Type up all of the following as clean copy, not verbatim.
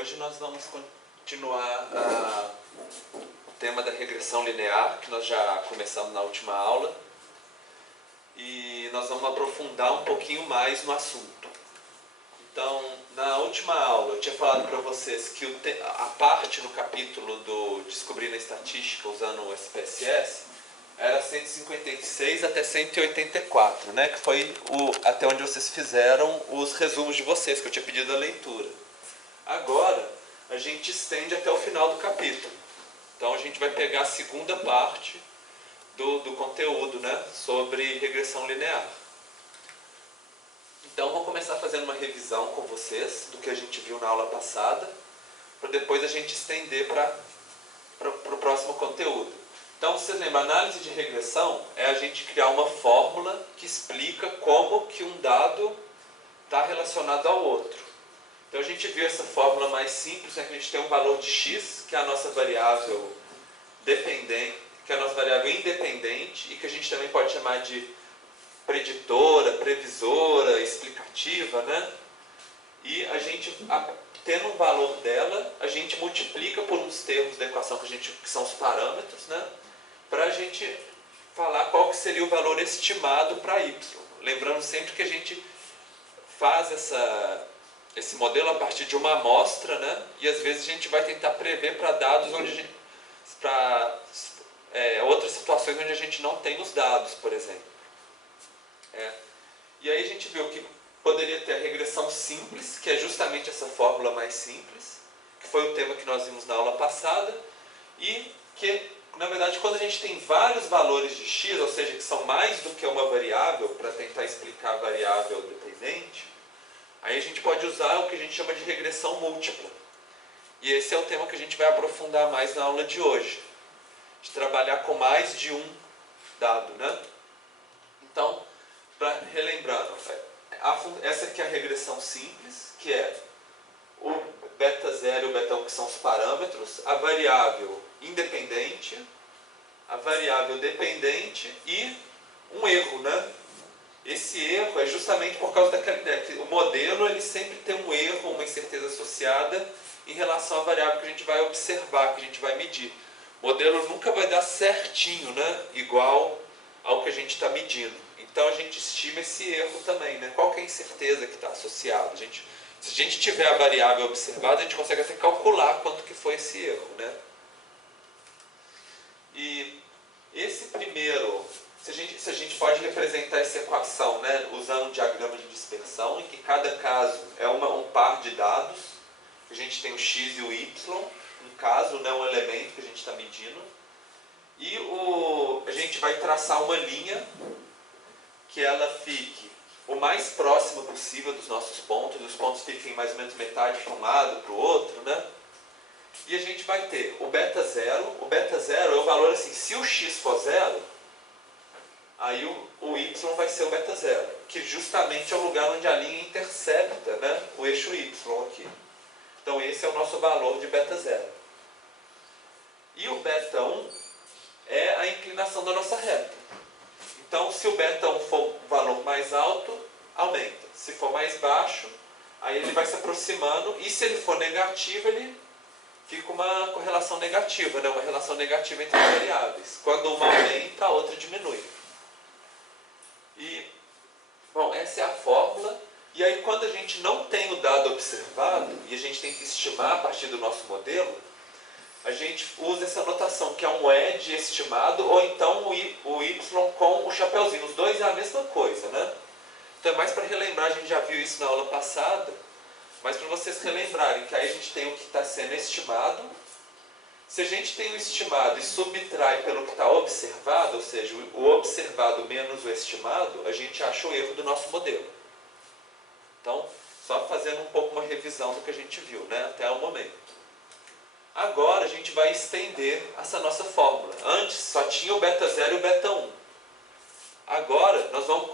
Hoje nós vamos continuar o tema da regressão linear, que nós já começamos na última aula, e nós vamos aprofundar um pouquinho mais no assunto. Então, na última aula eu tinha falado para vocês que a parte no capítulo do Descobrindo a Estatística usando o SPSS era 156 até 184, né? Que foi até onde vocês fizeram os resumos de vocês, que eu tinha pedido a leitura. Agora, a gente estende até o final do capítulo. Então, a gente vai pegar a segunda parte do conteúdo, né? Sobre regressão linear. Então, vou começar fazendo uma revisão com vocês do que a gente viu na aula passada, para depois a gente estender para o próximo conteúdo. Então, vocês lembram, a análise de regressão é a gente criar uma fórmula que explica como que um dado está relacionado ao outro. Então, a gente viu essa fórmula mais simples, né, que a gente tem um valor de x, que é a nossa variável dependente, que é a nossa variável independente, e que a gente também pode chamar de preditora, previsora, explicativa, né? E a gente, tendo um valor dela, a gente multiplica por uns termos da equação que são os parâmetros, né? Para a gente falar qual que seria o valor estimado para y. Lembrando sempre que a gente faz esse modelo a partir de uma amostra, né? E às vezes a gente vai tentar prever para dados outras situações onde a gente não tem os dados, por exemplo. E aí a gente viu que poderia ter a regressão simples, que é justamente essa fórmula mais simples, que foi o tema que nós vimos na aula passada, e que, na verdade, quando a gente tem vários valores de x, ou seja, que são mais do que uma variável, para tentar explicar a variável dependente, aí a gente pode usar o que a gente chama de regressão múltipla. E esse é o tema que a gente vai aprofundar mais na aula de hoje, de trabalhar com mais de um dado, né? Então, relembrando, essa aqui é a regressão simples, que é o beta 0 e o beta 1, que são os parâmetros, a variável independente, a variável dependente e um erro, né? Esse erro é justamente por causa daquela ideia que o modelo ele sempre tem um erro, uma incerteza associada em relação à variável que a gente vai observar, que a gente vai medir. O modelo nunca vai dar certinho, né? Igual ao que a gente está medindo. Então a gente estima esse erro também, né? Qual que é a incerteza que está associada? Se a gente tiver a variável observada, a gente consegue até calcular quanto que foi esse erro, né? E esse primeiro, se a gente pode representar essa equação, né, usando um diagrama de dispersão, em que cada caso é um par de dados, a gente tem o x e o y, um caso, né, um elemento que a gente está medindo, e a gente vai traçar uma linha que ela fique o mais próximo possível dos nossos pontos, os pontos fiquem mais ou menos metade para um lado, para o outro, né? E a gente vai ter o beta 0. O beta 0 é o valor assim, se o x for 0, aí o y vai ser o beta 0, que justamente é o lugar onde a linha intercepta, né, o eixo y aqui. Então esse é o nosso valor de beta 0. E o beta 1 é a inclinação da nossa reta. Então, se o beta 1 for o valor mais alto, aumenta. Se for mais baixo, aí ele vai se aproximando. E se ele for negativo, ele fica uma correlação negativa, né? Uma relação negativa entre as variáveis. Quando uma aumenta, a outra diminui. E, bom, essa é a fórmula. E aí, quando a gente não tem o dado observado, e a gente tem que estimar a partir do nosso modelo, a gente usa essa notação, que é um edge estimado, ou então o y com o chapeuzinho. Os dois é a mesma coisa, né? Então é mais para relembrar, a gente já viu isso na aula passada, mas para vocês relembrarem que aí a gente tem o que está sendo estimado. Se a gente tem o estimado e subtrai pelo que está observado, ou seja, o observado menos o estimado, a gente acha o erro do nosso modelo. Então, só fazendo um pouco uma revisão do que a gente viu, né, até o momento. Agora a gente vai estender essa nossa fórmula. Antes só tinha o beta 0 e o beta 1. Agora nós podemos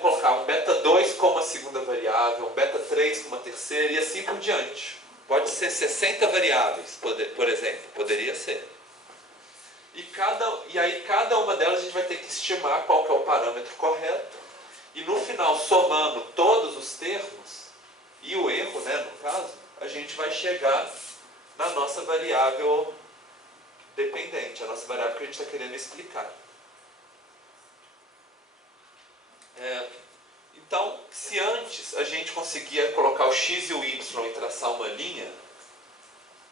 colocar um beta 2 como a segunda variável, um beta 3 como a terceira e assim por diante. Pode ser 60 variáveis, por exemplo, poderia ser. E aí cada uma delas a gente vai ter que estimar qual que é o parâmetro correto. E no final, somando todos os termos e o erro, né, no caso, a gente vai chegar na nossa variável dependente, a nossa variável que a gente está querendo explicar. Então, se antes a gente conseguia colocar o x e o y e traçar uma linha,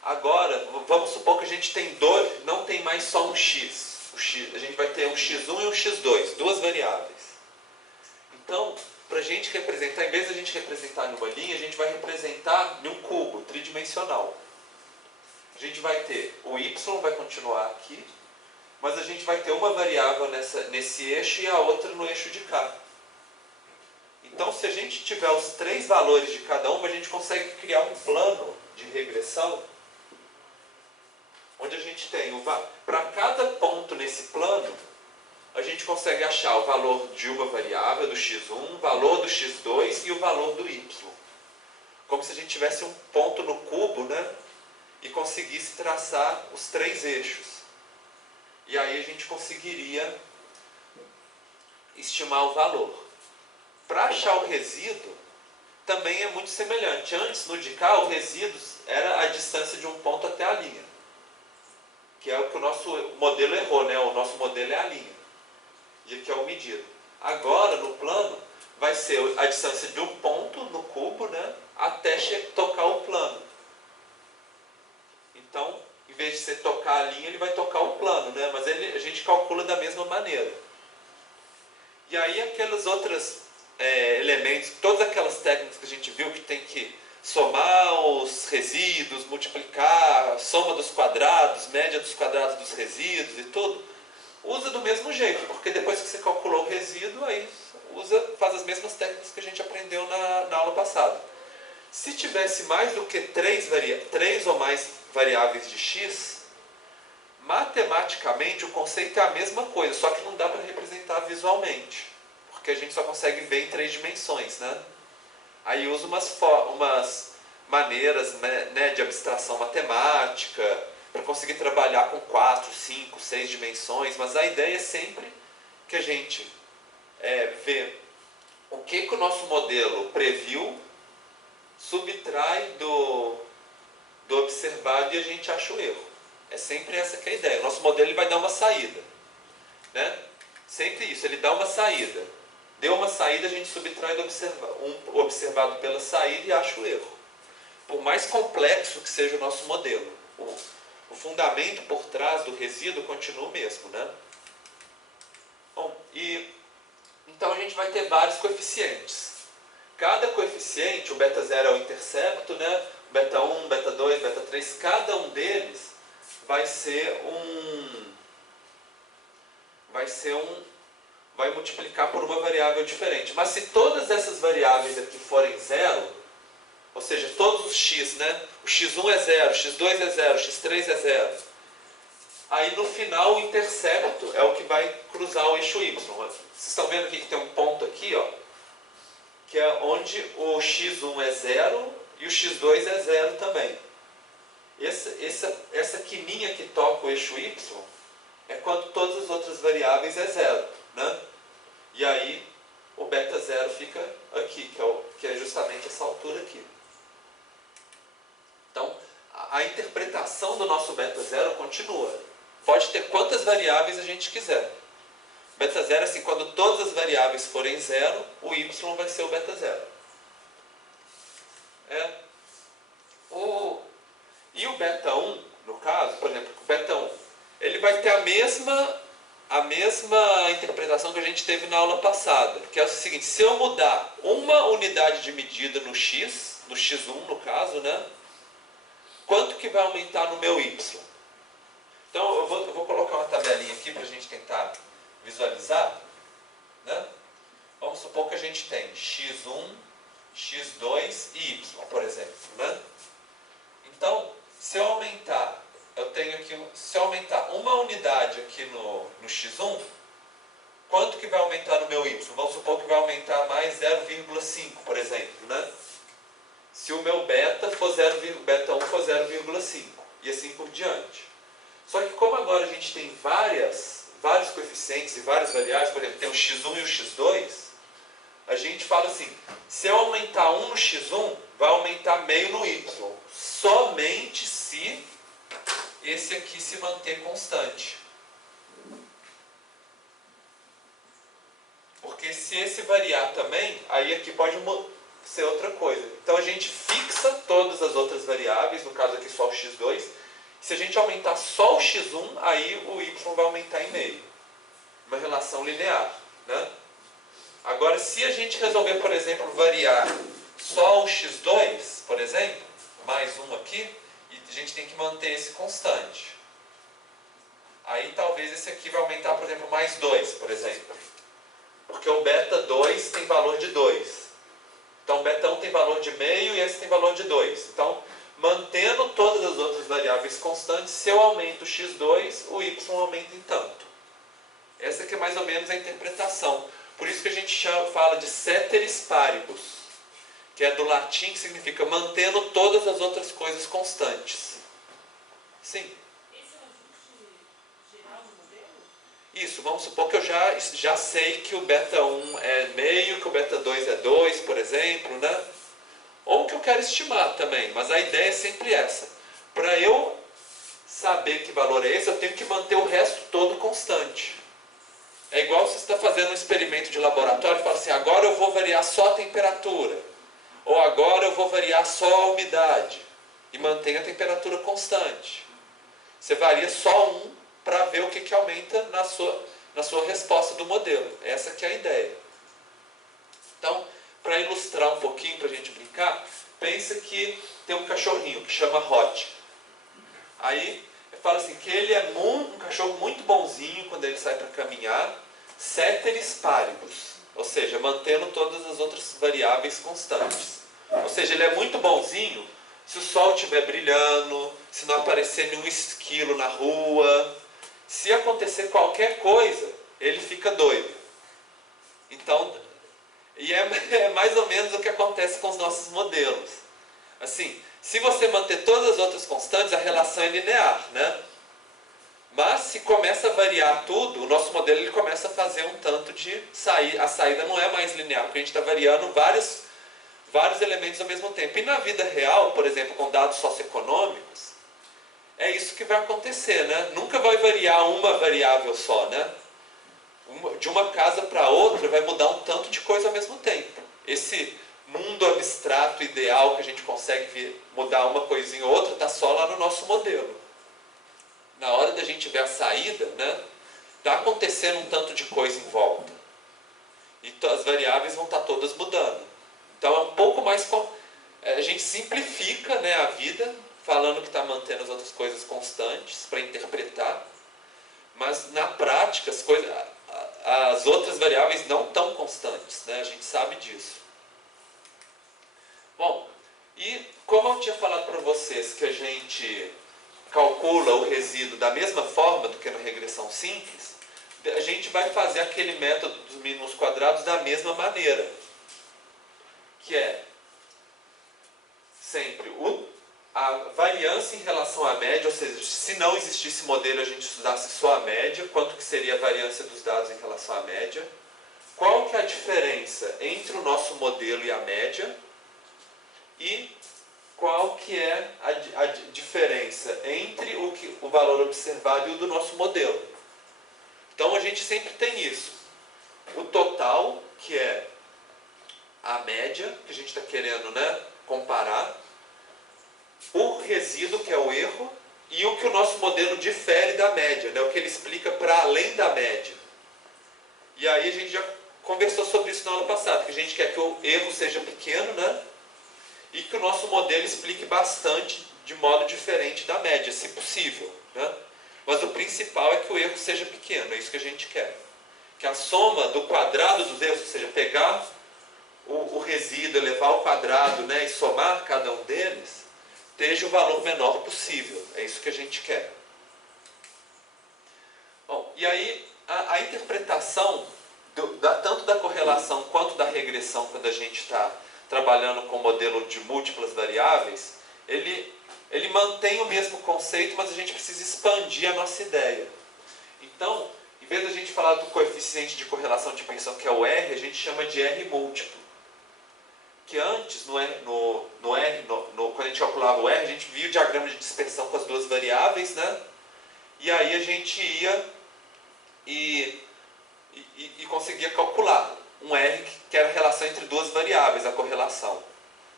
agora, vamos supor que a gente tem dois, não tem mais só um x. A gente vai ter um x1 e um x2, duas variáveis. Então, para a gente representar, em vez de a gente representar numa linha, a gente vai representar num cubo tridimensional. A gente vai ter o y vai continuar aqui, mas a gente vai ter uma variável nesse eixo e a outra no eixo de cá. Então, se a gente tiver os três valores de cada uma, a gente consegue criar um plano de regressão, onde a gente tem, para cada ponto nesse plano, a gente consegue achar o valor de uma variável, do x1, o valor do x2 e o valor do y. Como se a gente tivesse um ponto no cubo, né? E conseguisse traçar os três eixos. E aí a gente conseguiria estimar o valor. Para achar o resíduo, também é muito semelhante. Antes, no de cá, o resíduo era a distância de um ponto até a linha. Que é o que o nosso modelo errou, né? O nosso modelo é a linha. E aqui é o medido. Agora, no plano, vai ser a distância de um ponto no cubo, né? Até tocar o plano. Então, em vez de você tocar a linha, ele vai tocar o plano, né? Mas a gente calcula da mesma maneira. E aí aqueles outros elementos, todas aquelas técnicas que a gente viu que tem que somar os resíduos, multiplicar, soma dos quadrados, média dos quadrados dos resíduos e tudo, usa do mesmo jeito, porque depois que você calculou o resíduo, aí faz as mesmas técnicas que a gente aprendeu na aula passada. Se tivesse mais do que três ou mais variáveis de x, matematicamente o conceito é a mesma coisa, só que não dá para representar visualmente, porque a gente só consegue ver em 3 dimensões, né? Aí usa umas maneiras, né, de abstração matemática, para conseguir trabalhar com 4, 5, 6 dimensões, mas a ideia é sempre que a gente vê o que o nosso modelo previu, subtrai do observado e a gente acha o erro. É sempre essa que é a ideia. O nosso modelo ele vai dar uma saída, né? Sempre isso, ele dá uma saída. Deu uma saída, a gente subtrai o observado pela saída e acha o erro. Por mais complexo que seja o nosso modelo, o fundamento por trás do resíduo continua o mesmo, né? Bom, então a gente vai ter vários coeficientes. Cada coeficiente, o beta 0 é o intercepto, né? O beta 1, beta 2, beta 3, cada um deles vai multiplicar por uma variável diferente. Mas se todas essas variáveis aqui forem zero, ou seja, todos os x, né? O x1 é zero, o x2 é zero, o x3 é zero. Aí no final o intercepto é o que vai cruzar o eixo y. Vocês estão vendo aqui que tem um ponto aqui, ó, que é onde o x1 é zero e o x2 é zero também. Essa quininha que toca o eixo y é quando todas as outras variáveis é zero, né? E aí o beta 0 fica aqui, que é justamente essa altura aqui. Então, a interpretação do nosso beta 0 continua. Pode ter quantas variáveis a gente quiser. Beta 0 é assim, quando todas as variáveis forem zero, o y vai ser o beta 0. E o beta 1, no caso, por exemplo, o beta 1, ele vai ter a mesma interpretação que a gente teve na aula passada, que é o seguinte: se eu mudar uma unidade de medida no x, no x1 no caso, né, quanto que vai aumentar no meu y? Então eu vou colocar uma tabelinha aqui para a gente tentar visualizar, né? Vamos supor que a gente tem x1, x2 e y, por exemplo, né? Então, se eu aumentar uma unidade aqui no x1, quanto que vai aumentar no meu y? Vamos supor que vai aumentar mais 0,5, por exemplo, né? Se o meu beta 1 for 0,5 e assim por diante. Só que como agora a gente tem vários coeficientes e várias variáveis, por exemplo, tem o x1 e o x2, a gente fala assim: se eu aumentar 1 no x1, vai aumentar meio no y. somente se esse aqui se manter constante. Porque se esse variar também, aí aqui pode ser outra coisa. Então a gente fixa todas as outras variáveis, no caso aqui só o x2. Se a gente aumentar só o x1, aí o y vai aumentar em meio. Uma relação linear, né? Agora, se a gente resolver, por exemplo, variar só o x2, por exemplo, mais um aqui, e a gente tem que manter esse constante. Aí talvez esse aqui vai aumentar, por exemplo, mais 2, por exemplo. Porque o beta 2 tem valor de 2. Então o beta 1 tem valor de meio e esse tem valor de 2. Então, mantendo todas as outras variáveis constantes, se eu aumento o x2, o y aumenta em tanto. Essa aqui é mais ou menos a interpretação. Por isso que a gente fala de ceteris paribus, que é do latim, que significa mantendo todas as outras coisas constantes. Sim? Esse é o ajuste geral do modelo? Isso, vamos supor que eu já sei que o beta 1 é meio, que o beta 2 é 2, por exemplo, né? Ou que eu quero estimar também, mas a ideia é sempre essa. Para eu saber que valor é esse, eu tenho que manter o resto todo constante. É igual você está fazendo um experimento de laboratório e fala assim, agora eu vou variar só a temperatura. Ou agora eu vou variar só a umidade. E mantém a temperatura constante. Você varia só um para ver o que aumenta na sua resposta do modelo. Essa que é a ideia. Então, para ilustrar um pouquinho, para a gente brincar, pensa que tem um cachorrinho que chama Hot. Aí, fala assim, que ele é um cachorro muito bonzinho quando ele sai para caminhar, ceteris paribus, ou seja, mantendo todas as outras variáveis constantes. Ou seja, ele é muito bonzinho se o sol estiver brilhando, se não aparecer nenhum esquilo na rua. Se acontecer qualquer coisa, ele fica doido. Então, e é mais ou menos o que acontece com os nossos modelos. Assim, se você manter todas as outras constantes, a relação é linear, né? Mas se começa a variar tudo, o nosso modelo ele começa a fazer um tanto de sair. A saída não é mais linear, porque a gente está variando vários elementos ao mesmo tempo. E na vida real, por exemplo, com dados socioeconômicos, é isso que vai acontecer, né? Nunca vai variar uma variável só, né? De uma casa para outra vai mudar um tanto de coisa ao mesmo tempo. Esse mundo abstrato ideal que a gente consegue mudar uma coisinha ou outra está só lá no nosso modelo. Na hora da gente ver a saída, né, está acontecendo um tanto de coisa em volta. E as variáveis vão estar todas mudando. Então é um pouco mais... A gente simplifica, né, a vida, falando que está mantendo as outras coisas constantes para interpretar. Mas na prática as outras variáveis não estão constantes, né? A gente sabe disso. Bom, e como eu tinha falado para vocês que a gente calcula o resíduo da mesma forma do que na regressão simples, a gente vai fazer aquele método dos mínimos quadrados da mesma maneira. Que é sempre a variância em relação à média, ou seja, se não existisse modelo e a gente estudasse só a média, quanto que seria a variância dos dados em relação à média? Qual que é a diferença entre o nosso modelo e a média? E qual que é a diferença entre o valor observado e o do nosso modelo? Então a gente sempre tem isso. O total, que é a média, que a gente está querendo, né, comparar. O resíduo, que é o erro, e o que o nosso modelo difere da média, né, o que ele explica para além da média. E aí a gente já conversou sobre isso na aula passada, que a gente quer que o erro seja pequeno, né, e que o nosso modelo explique bastante de modo diferente da média, se possível, né? Mas o principal é que o erro seja pequeno, é isso que a gente quer. Que a soma do quadrado dos erros, ou seja, pegar o resíduo, elevar ao quadrado, né, e somar cada um deles, esteja o valor menor possível. É isso que a gente quer. Bom, e aí a interpretação tanto da correlação quanto da regressão, quando a gente está trabalhando com modelo de múltiplas variáveis, ele mantém o mesmo conceito, mas a gente precisa expandir a nossa ideia. Então, em vez da gente falar do coeficiente de correlação de Pearson, que é o R, a gente chama de R múltiplo. que antes, quando a gente calculava o R, a gente via o diagrama de dispersão com as duas variáveis, né? E aí a gente ia e conseguia calcular um R que era a relação entre duas variáveis, a correlação.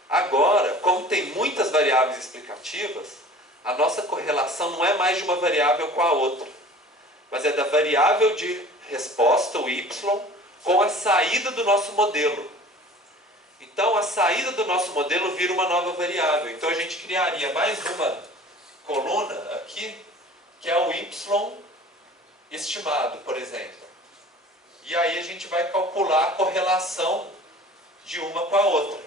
Agora, como tem muitas variáveis explicativas, a nossa correlação não é mais de uma variável com a outra, mas é da variável de resposta, o y, com a saída do nosso modelo. Então, a saída do nosso modelo vira uma nova variável. Então, a gente criaria mais uma coluna aqui, que é o y estimado, por exemplo. E aí a gente vai calcular a correlação de uma com a outra,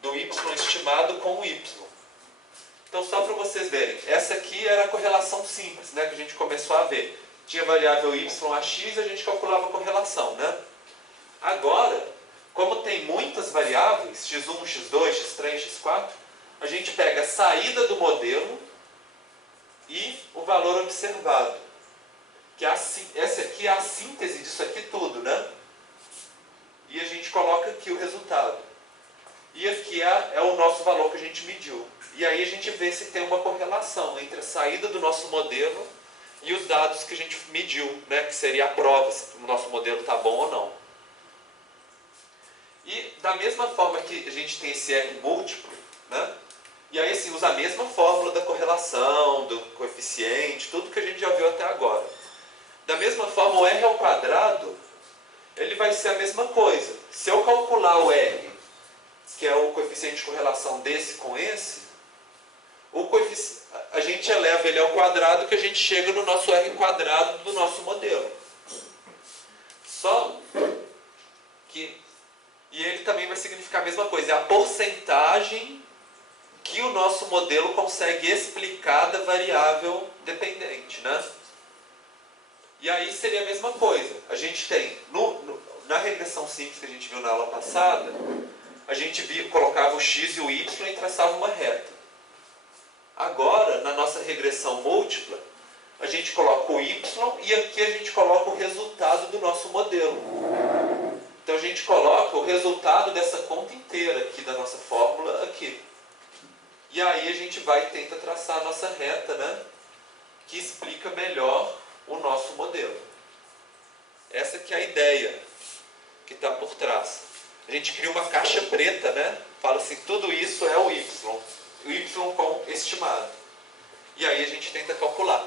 do y estimado com o y. Então, só para vocês verem, essa aqui era a correlação simples, né, que a gente começou a ver. Tinha a variável y a x e a gente calculava a correlação, né? Agora, como tem muitas variáveis, x1, x2, x3, x4, a gente pega a saída do modelo e o valor observado. Que essa aqui é a síntese disso aqui tudo, né? E a gente coloca aqui o resultado. E aqui é o nosso valor que a gente mediu. E aí a gente vê se tem uma correlação entre a saída do nosso modelo e os dados que a gente mediu, né? Que seria a prova se o nosso modelo está bom ou não. E da mesma forma que a gente tem esse R múltiplo, né? E aí assim, usa a mesma fórmula da correlação, do coeficiente, tudo que a gente já viu até agora. Da mesma forma, o R ao quadrado, ele vai ser a mesma coisa. Se eu calcular o R, que é o coeficiente de correlação desse com esse, a gente eleva ele ao quadrado que a gente chega no nosso R quadrado do nosso modelo. Só que... E ele também vai significar a mesma coisa, é a porcentagem que o nosso modelo consegue explicar da variável dependente, né? E aí seria a mesma coisa. A gente tem, na regressão simples que a gente viu na aula passada, a gente colocava o x e o y e traçava uma reta. Agora, na nossa regressão múltipla, a gente coloca o y e aqui a gente coloca o resultado do nosso modelo. Então a gente coloca o resultado dessa conta inteira aqui da nossa fórmula aqui. E aí a gente vai e tenta traçar a nossa reta, né? Que explica melhor o nosso modelo. Essa que é a ideia que está por trás. A gente cria uma caixa preta, né? Fala assim, tudo isso é o y com estimado. E aí a gente tenta calcular.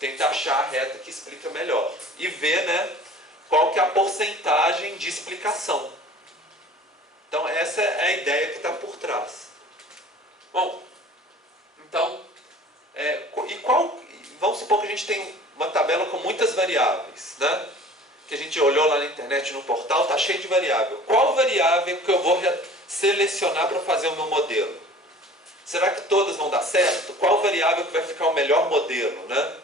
Tenta achar a reta que explica melhor. E ver, né, qual que é a porcentagem de explicação. Então essa é a ideia que está por trás. Bom, então, vamos supor que a gente tem uma tabela com muitas variáveis, né? Que a gente olhou lá na internet, no portal, está cheio de variável. Qual variável que eu vou selecionar para fazer o meu modelo? Será que todas vão dar certo? Qual variável que vai ficar o melhor modelo, né?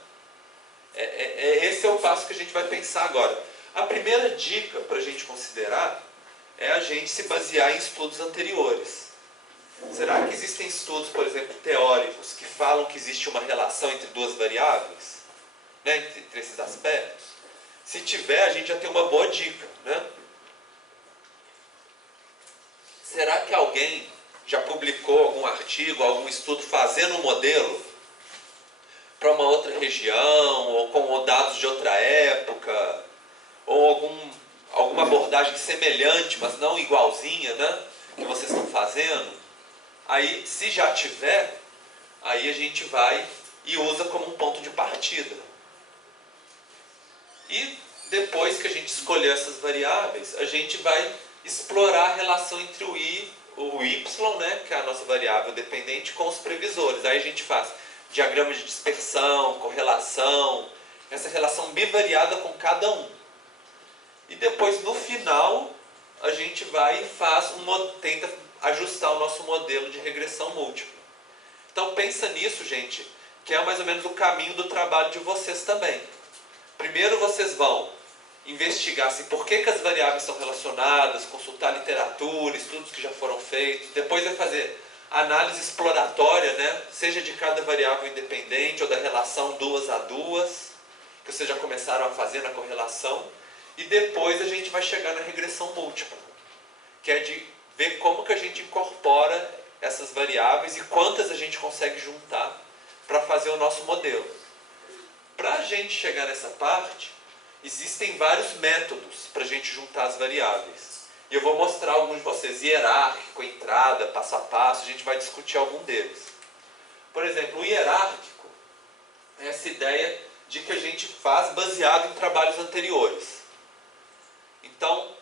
Esse é o passo que a gente vai pensar agora. A primeira dica para a gente considerar é a gente se basear em estudos anteriores. Será que existem estudos, por exemplo, teóricos, que falam que existe uma relação entre duas variáveis? Né, entre esses aspectos? Se tiver, a gente já tem uma boa dica, né? Será que alguém já publicou algum artigo, algum estudo fazendo um modelo para uma outra região, ou com dados de outra época, ou alguma abordagem semelhante, mas não igualzinha, né, que vocês estão fazendo? Aí, se já tiver, aí a gente vai e usa como um ponto de partida. E depois que a gente escolher essas variáveis, a gente vai explorar a relação entre o y, né, que é a nossa variável dependente, com os previsores. Aí a gente faz diagrama de dispersão, correlação, essa relação bivariada com cada um. E depois, no final, a gente vai e tenta ajustar o nosso modelo de regressão múltipla. Então pensa nisso, gente, que é mais ou menos o caminho do trabalho de vocês também. Primeiro vocês vão investigar assim, por que as variáveis são relacionadas, consultar literatura, estudos que já foram feitos. Depois vai fazer análise exploratória, né? Seja de cada variável independente ou da relação duas a duas, que vocês já começaram a fazer na correlação. E depois a gente vai chegar na regressão múltipla, que é de ver como que a gente incorpora essas variáveis e quantas a gente consegue juntar para fazer o nosso modelo. Para a gente chegar nessa parte, existem vários métodos para a gente juntar as variáveis. E eu vou mostrar alguns de vocês, hierárquico, entrada, passo a passo, a gente vai discutir algum deles. Por exemplo, o hierárquico é essa ideia de que a gente faz baseado em trabalhos anteriores. Então,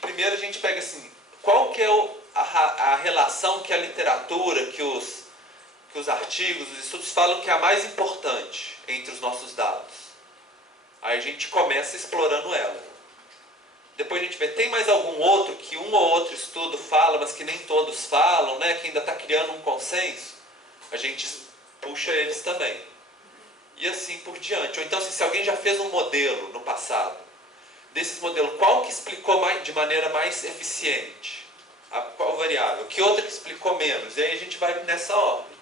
primeiro a gente pega assim, qual que é a relação que a literatura, que os artigos, os estudos falam que é a mais importante entre os nossos dados. Aí a gente começa explorando ela. Depois a gente vê, tem mais algum outro que um ou outro estudo fala, mas que nem todos falam, né, que ainda está criando um consenso? A gente puxa eles também. E assim por diante. Ou então, assim, se alguém já fez um modelo no passado, desses modelos, qual que explicou de maneira mais eficiente? Qual variável? Que outra que explicou menos? E aí a gente vai nessa ordem.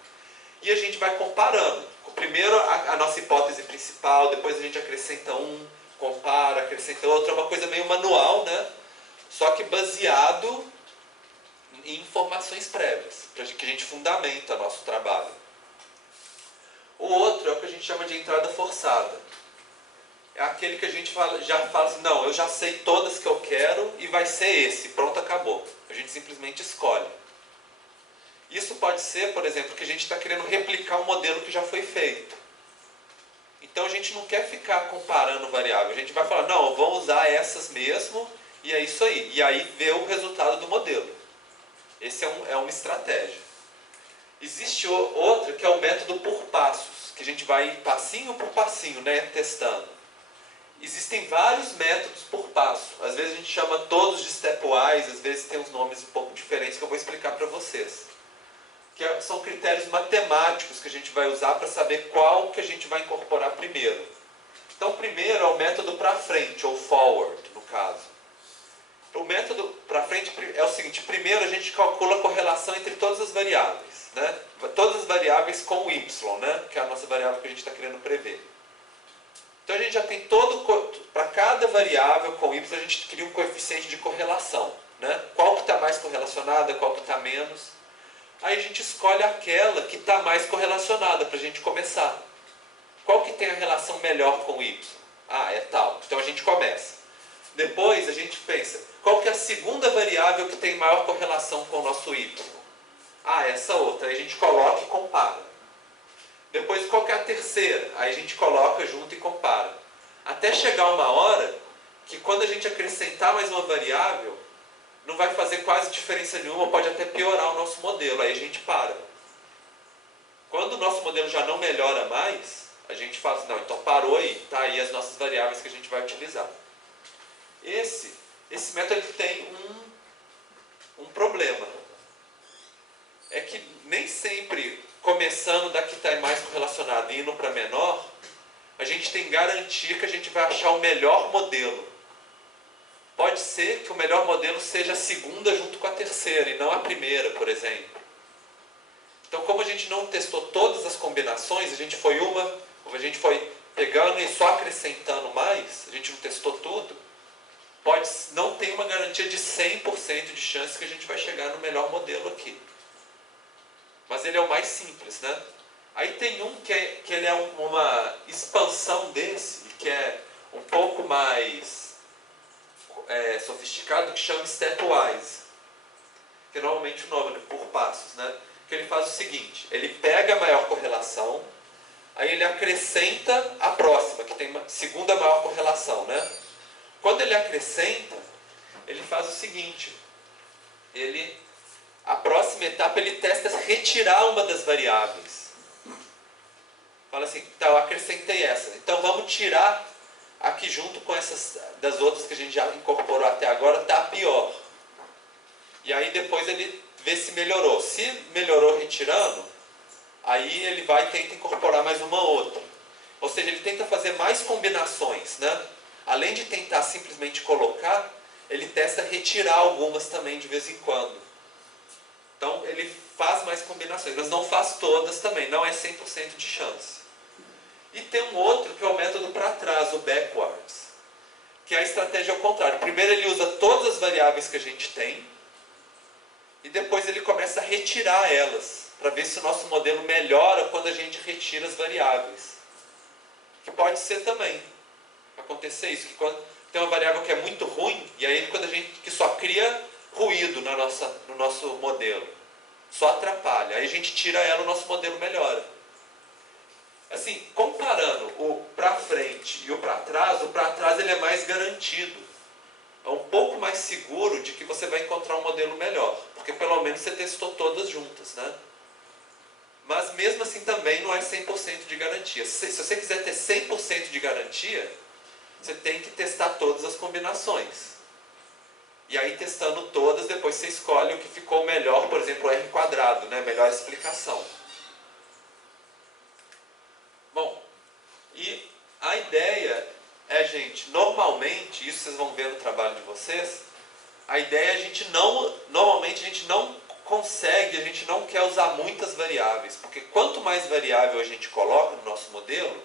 E a gente vai comparando. Primeiro a nossa hipótese principal, depois a gente acrescenta um, compara, acrescenta outro. É uma coisa meio manual, né? Só que baseado em informações prévias, para que a gente fundamenta nosso trabalho. O outro é o que a gente chama de entrada forçada. É aquele que a gente já fala assim, não, eu já sei todas que eu quero e vai ser esse, pronto, acabou. A gente simplesmente escolhe. Isso pode ser, por exemplo, que a gente está querendo replicar um modelo que já foi feito. Então a gente não quer ficar comparando variável, a gente vai falar, não, eu vou usar essas mesmo e é isso aí. E aí ver o resultado do modelo. Esse é uma estratégia. Existe outra que é o método por passos, que a gente vai passinho por passinho, né, testando. Existem vários métodos por passo. Às vezes a gente chama todos de stepwise, às vezes tem uns nomes um pouco diferentes que eu vou explicar para vocês. São critérios matemáticos que a gente vai usar para saber qual que a gente vai incorporar primeiro. Então, primeiro é o método para frente, ou forward, no caso. O método para frente é o seguinte, primeiro a gente calcula a correlação entre todas as variáveis, né? Todas as variáveis com o y, né? Que é a nossa variável que a gente está querendo prever. Então a gente já tem para cada variável com y, a gente cria um coeficiente de correlação, né? Qual que está mais correlacionada, qual que está menos. Aí a gente escolhe aquela que está mais correlacionada para a gente começar. Qual que tem a relação melhor com y? Ah, é tal. Então a gente começa. Depois a gente pensa, qual que é a segunda variável que tem maior correlação com o nosso y? Ah, essa outra. Aí a gente coloca e compara. Depois qual que é a terceira? Aí a gente coloca junto e compara. Até chegar uma hora que quando a gente acrescentar mais uma variável, não vai fazer quase diferença nenhuma, pode até piorar o nosso modelo, aí a gente para. Quando o nosso modelo já não melhora mais, a gente fala assim, não, então parou aí, tá aí as nossas variáveis que a gente vai utilizar. Esse método tem um problema. É que nem sempre, começando da que está mais correlacionada e indo para menor, a gente tem garantia que a gente vai achar o melhor modelo. Pode ser que o melhor modelo seja a segunda junto com a terceira e não a primeira, por exemplo. Então, como a gente não testou todas as combinações, a gente foi pegando e só acrescentando mais, a gente não testou tudo, não tem uma garantia de 100% de chance que a gente vai chegar no melhor modelo aqui. Mas ele é o mais simples, né? Aí tem um que ele é uma expansão desse, que é um pouco mais sofisticado, que chama stepwise, que é normalmente o nome, né, por passos, né? Que ele faz o seguinte, ele pega a maior correlação, aí ele acrescenta a próxima, que tem uma segunda maior correlação, né? Quando ele acrescenta, ele faz o seguinte, a próxima etapa ele testa retirar uma das variáveis. Fala assim, tá, eu acrescentei essa, então vamos tirar aqui junto com essas das outras que a gente já incorporou até agora, está pior. E aí depois ele vê se melhorou. Se melhorou retirando, aí ele vai e tenta incorporar mais uma outra. Ou seja, ele tenta fazer mais combinações, né? Além de tentar simplesmente colocar, ele testa retirar algumas também de vez em quando. Então ele faz mais combinações, mas não faz todas também, não é 100% de chance. E tem um outro que é o método para trás, o backwards, que é a estratégia ao contrário. Primeiro ele usa todas as variáveis que a gente tem, e depois ele começa a retirar elas, para ver se o nosso modelo melhora quando a gente retira as variáveis. Que pode ser também acontecer isso, que quando tem uma variável que é muito ruim, e aí quando a gente que só cria ruído no nosso modelo, só atrapalha, aí a gente tira ela, o nosso modelo melhora. Assim, comparando o para frente e o para trás ele é mais garantido. É um pouco mais seguro de que você vai encontrar um modelo melhor, porque pelo menos você testou todas juntas, né? Mas mesmo assim também não é 100% de garantia. Se você quiser ter 100% de garantia, você tem que testar todas as combinações. E aí testando todas, depois você escolhe o que ficou melhor, por exemplo, o R quadrado, né? Melhor explicação. Bom, e a ideia é, gente, normalmente, isso vocês vão ver no trabalho de vocês, a ideia é normalmente a gente não consegue, a gente não quer usar muitas variáveis, porque quanto mais variável a gente coloca no nosso modelo,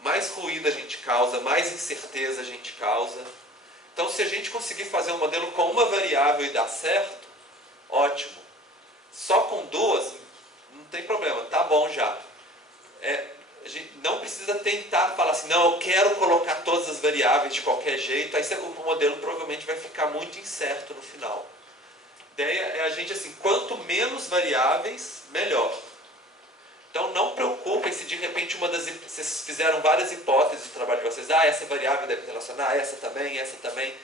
mais ruído a gente causa, mais incerteza a gente causa. Então, se a gente conseguir fazer um modelo com uma variável e dar certo, ótimo. Só com duas, não tem problema, tá bom já. A gente não precisa tentar falar assim, não, eu quero colocar todas as variáveis de qualquer jeito, aí o modelo provavelmente vai ficar muito incerto no final. A ideia é a gente, assim, quanto menos variáveis, melhor. Então não preocupem se de repente vocês fizeram várias hipóteses do trabalho de vocês, essa variável deve relacionar, essa também, essa também.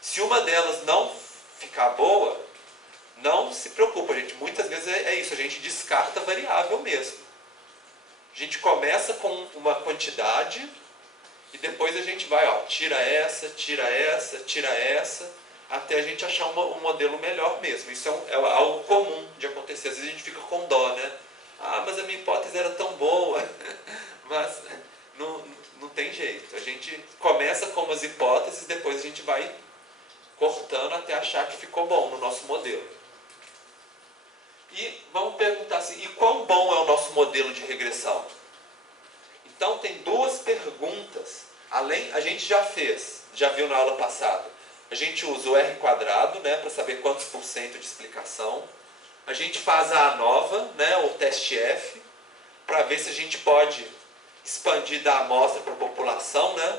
Se uma delas não ficar boa, não se preocupa, gente. Muitas vezes é isso, a gente descarta a variável mesmo. A gente começa com uma quantidade e depois a gente vai, tira essa, até a gente achar um modelo melhor mesmo. Isso é algo comum de acontecer. Às vezes a gente fica com dó, né? Mas a minha hipótese era tão boa. Mas não tem jeito. A gente começa com umas hipóteses, depois a gente vai cortando até achar que ficou bom no nosso modelo. E vamos perguntar assim, e quão bom é o nosso modelo de regressão? Então tem duas perguntas. A gente já viu na aula passada. A gente usa o R quadrado, né, para saber quantos por cento de explicação. A gente faz a ANOVA, né, o teste F, para ver se a gente pode expandir da amostra para a população, né?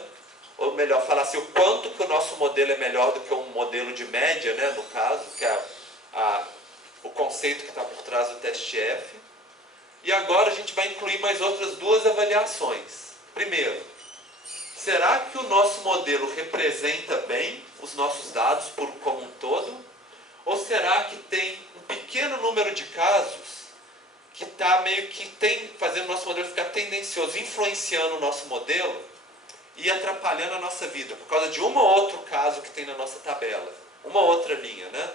Ou melhor, falar assim, o quanto que o nosso modelo é melhor do que um modelo de média, né, no caso, que é o conceito que está por trás do teste F. E agora a gente vai incluir mais outras duas avaliações. Primeiro, será que o nosso modelo representa bem os nossos dados como um todo? Ou será que tem um pequeno número de casos que está meio que fazendo o nosso modelo ficar tendencioso, influenciando o nosso modelo e atrapalhando a nossa vida, por causa de um ou outro caso que tem na nossa tabela, uma outra linha, né?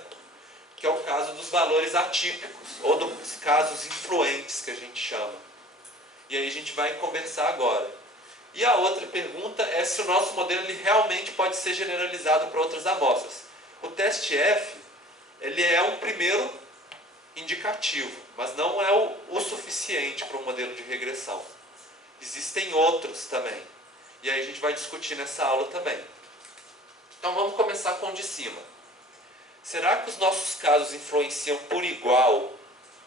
Que é o caso dos valores atípicos, ou dos casos influentes que a gente chama. E aí a gente vai conversar agora. E a outra pergunta é se o nosso modelo ele realmente pode ser generalizado para outras amostras. O teste F, ele é um primeiro indicativo, mas não é o suficiente para um modelo de regressão. Existem outros também. E aí a gente vai discutir nessa aula também. Então vamos começar com o de cima. Será que os nossos casos influenciam por igual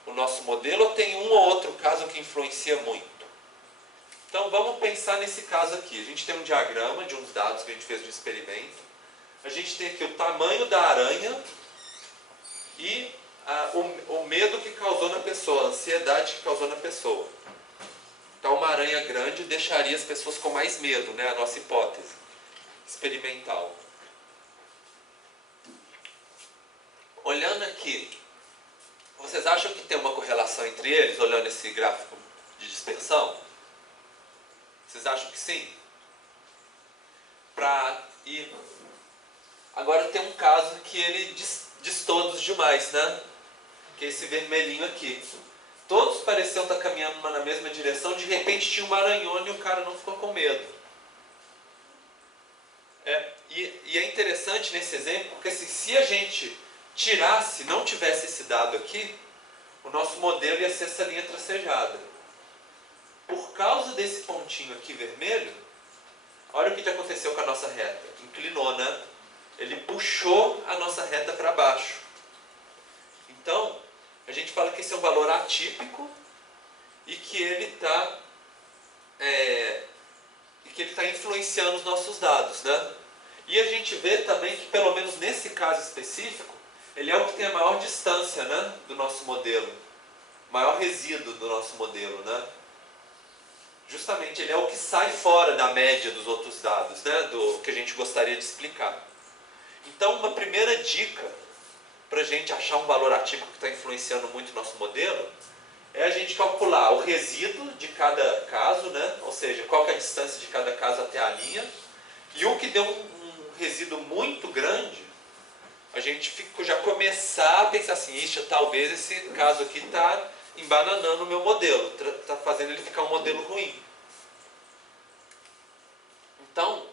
o nosso modelo ou tem um ou outro caso que influencia muito? Então vamos pensar nesse caso aqui. A gente tem um diagrama de uns dados que a gente fez de experimento. A gente tem aqui o tamanho da aranha e o medo que causou na pessoa, a ansiedade que causou na pessoa. Então uma aranha grande deixaria as pessoas com mais medo, né? A nossa hipótese experimental. Olhando aqui, vocês acham que tem uma correlação entre eles, olhando esse gráfico de dispersão? Vocês acham que sim? Agora tem um caso que ele diz todos demais, né? Que é esse vermelhinho aqui. Todos pareciam estar caminhando na mesma direção, de repente tinha uma aranhona e o cara não ficou com medo. E é interessante nesse exemplo, porque assim, se a gente não tivesse esse dado aqui, o nosso modelo ia ser essa linha tracejada. Por causa desse pontinho aqui vermelho, olha o que aconteceu com a nossa reta. Inclinou, né? Ele puxou a nossa reta para baixo. Então, a gente fala que esse é um valor atípico e que ele está influenciando os nossos dados, né? E a gente vê também que, pelo menos nesse caso específico, ele é o que tem a maior distância, né, do nosso modelo, maior resíduo do nosso modelo, né? Justamente ele é o que sai fora da média dos outros dados, né, do que a gente gostaria de explicar. Então, uma primeira dica para a gente achar um valor atípico que está influenciando muito o nosso modelo é a gente calcular o resíduo de cada caso, né, ou seja, qual que é a distância de cada caso até a linha, e o que deu um resíduo muito grande, a gente já começar a pensar assim, ixi, talvez esse caso aqui está embananando o meu modelo, está fazendo ele ficar um modelo ruim. Então,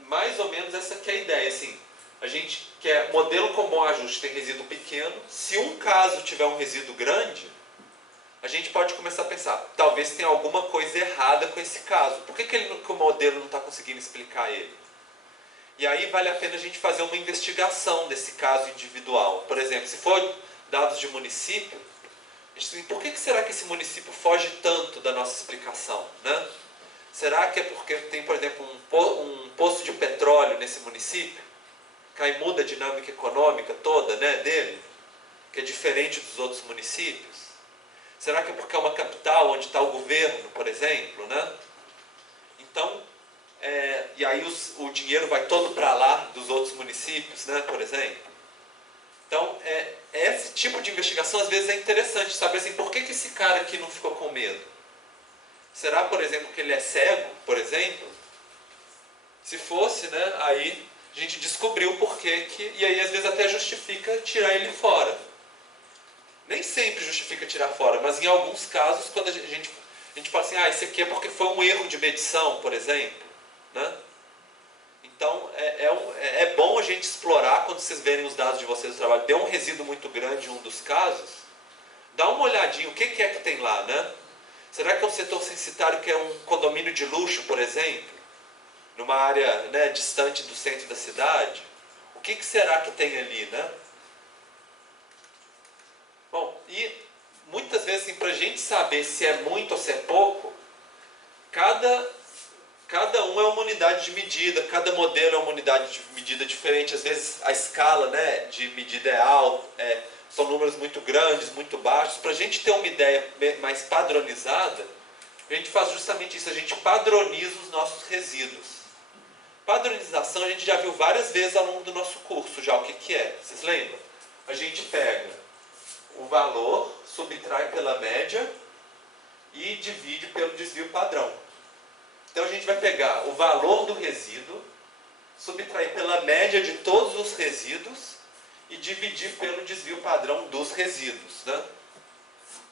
mais ou menos essa que é a ideia, assim, a gente quer modelo com bom ajuste tem resíduo pequeno, se um caso tiver um resíduo grande, a gente pode começar a pensar, talvez tenha alguma coisa errada com esse caso, por que o modelo não está conseguindo explicar ele? E aí vale a pena a gente fazer uma investigação desse caso individual. Por exemplo, se for dados de município, a gente diz, por que será que esse município foge tanto da nossa explicação, né? Será que é porque tem, por exemplo, um poço de petróleo nesse município? Que aí muda a dinâmica econômica toda, né, dele? Que é diferente dos outros municípios? Será que é porque é uma capital onde está o governo, por exemplo, né? Então, e aí o dinheiro vai todo para lá dos outros municípios, né, por exemplo. Então, esse tipo de investigação às vezes é interessante, saber assim, por que esse cara aqui não ficou com medo? Será, por exemplo, que ele é cego, por exemplo? Se fosse, né, aí a gente descobriu o porquê e aí às vezes até justifica tirar ele fora. Nem sempre justifica tirar fora, mas em alguns casos, quando a gente fala assim, esse aqui é porque foi um erro de medição, por exemplo, né? Então, é bom a gente explorar, quando vocês verem os dados de vocês do trabalho, deu um resíduo muito grande em um dos casos, dá uma olhadinha, o que é que tem lá, né? Será que é um setor censitário que é um condomínio de luxo, por exemplo? Numa área, né, distante do centro da cidade? O que será que tem ali, né? Bom, e muitas vezes, assim, para a gente saber se é muito ou se é pouco, cada um é uma unidade de medida, cada modelo é uma unidade de medida diferente. Às vezes a escala, né, de medida é alta, são números muito grandes, muito baixos. Para a gente ter uma ideia mais padronizada, a gente faz justamente isso, a gente padroniza os nossos resíduos. Padronização a gente já viu várias vezes ao longo do nosso curso, já o que é, vocês lembram? A gente pega o valor, subtrai pela média e divide pelo desvio padrão. Então a gente vai pegar o valor do resíduo, subtrair pela média de todos os resíduos e dividir pelo desvio padrão dos resíduos, né?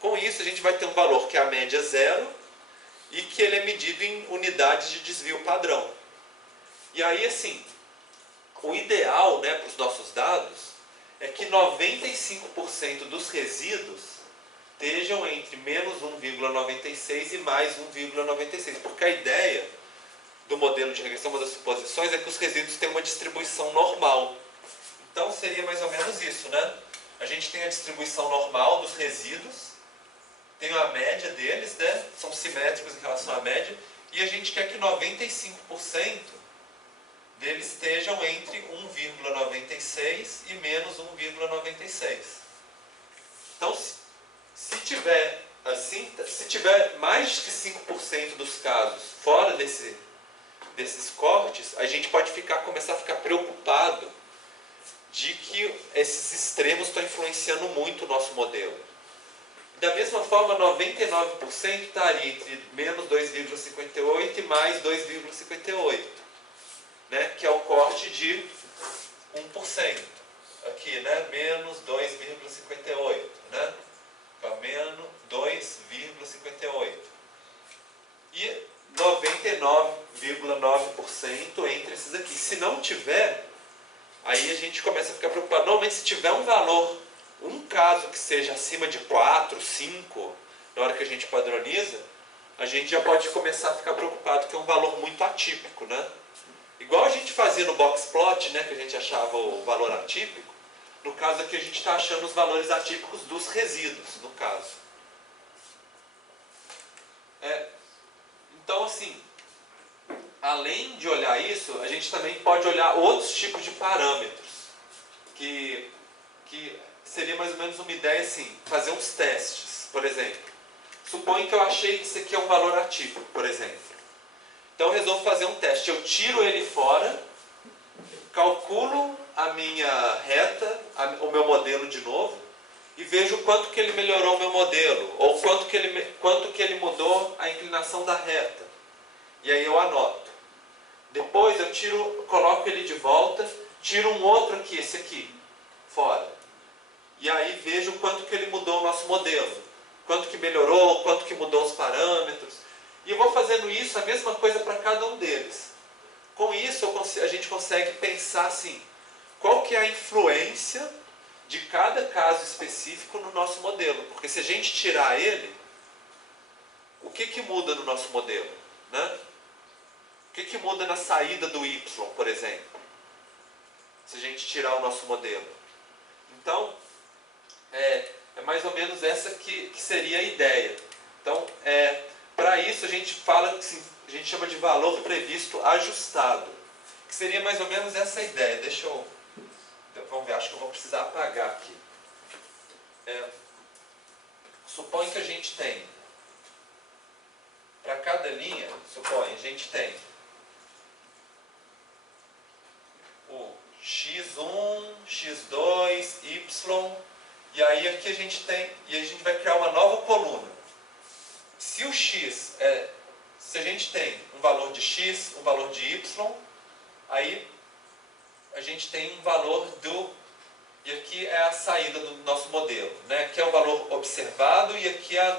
Com isso a gente vai ter um valor que é a média zero e que ele é medido em unidades de desvio padrão. E aí, assim, o ideal, né, para os nossos dados é que 95% dos resíduos estejam entre menos 1,96 e mais 1,96. Porque a ideia do modelo de regressão, uma das suposições, é que os resíduos têm uma distribuição normal. Então seria mais ou menos isso, né? A gente tem a distribuição normal dos resíduos, tem a média deles, né? São simétricos em relação à média, e a gente quer que 95% deles estejam entre 1,96 e menos 1,96. Então, se tiver assim, se tiver mais de 5% dos casos fora desses cortes, a gente pode começar a ficar preocupado de que esses extremos estão influenciando muito o nosso modelo. Da mesma forma, 99% estaria entre menos 2,58 e mais 2,58. Né, que é o corte de 1%. Aqui, né, menos 2,58. Né, menos 2,58. E 99,9% entre esses aqui. Se não tiver, aí a gente começa a ficar preocupado. Normalmente, se tiver um valor, um caso que seja acima de 4, 5, na hora que a gente padroniza, a gente já pode começar a ficar preocupado, que é um valor muito atípico, né? Igual a gente fazia no box plot, né, que a gente achava o valor atípico, No caso aqui a gente está achando os valores atípicos dos resíduos, no caso. Então assim, além de olhar isso, a gente também pode olhar outros tipos de parâmetros, que seria mais ou menos uma ideia assim, fazer uns testes, por exemplo. Suponho que eu achei que isso aqui é um valor atípico, por exemplo. Então eu resolvo fazer um teste. Eu tiro ele fora, calculo a minha reta, o meu modelo de novo, e vejo quanto que ele melhorou o meu modelo, ou quanto que ele mudou a inclinação da reta. E aí eu anoto. Depois eu coloco ele de volta, tiro um outro aqui, esse aqui, fora. E aí vejo quanto que ele mudou o nosso modelo. Quanto que melhorou, quanto que mudou os parâmetros. E eu vou fazendo isso, a mesma coisa para cada um deles. Com isso a gente consegue pensar assim, qual que é a influência de cada caso específico no nosso modelo. Porque se a gente tirar ele, o que muda no nosso modelo? Né? O que muda na saída do y, por exemplo? Se a gente tirar o nosso modelo. Então, é mais ou menos essa que seria a ideia. Então, para isso a gente fala, assim, a gente chama de valor previsto ajustado. Que seria mais ou menos essa ideia. Vamos ver, acho que eu vou precisar apagar aqui. Suponho que a gente tem, para cada linha, a gente tem o x1, x2, y, e aí aqui a gente vai criar uma nova coluna. Se o x se a gente tem um valor de x, um valor de y, aí a gente tem um valor e aqui é a saída do nosso modelo, né? Aqui é o valor observado e aqui é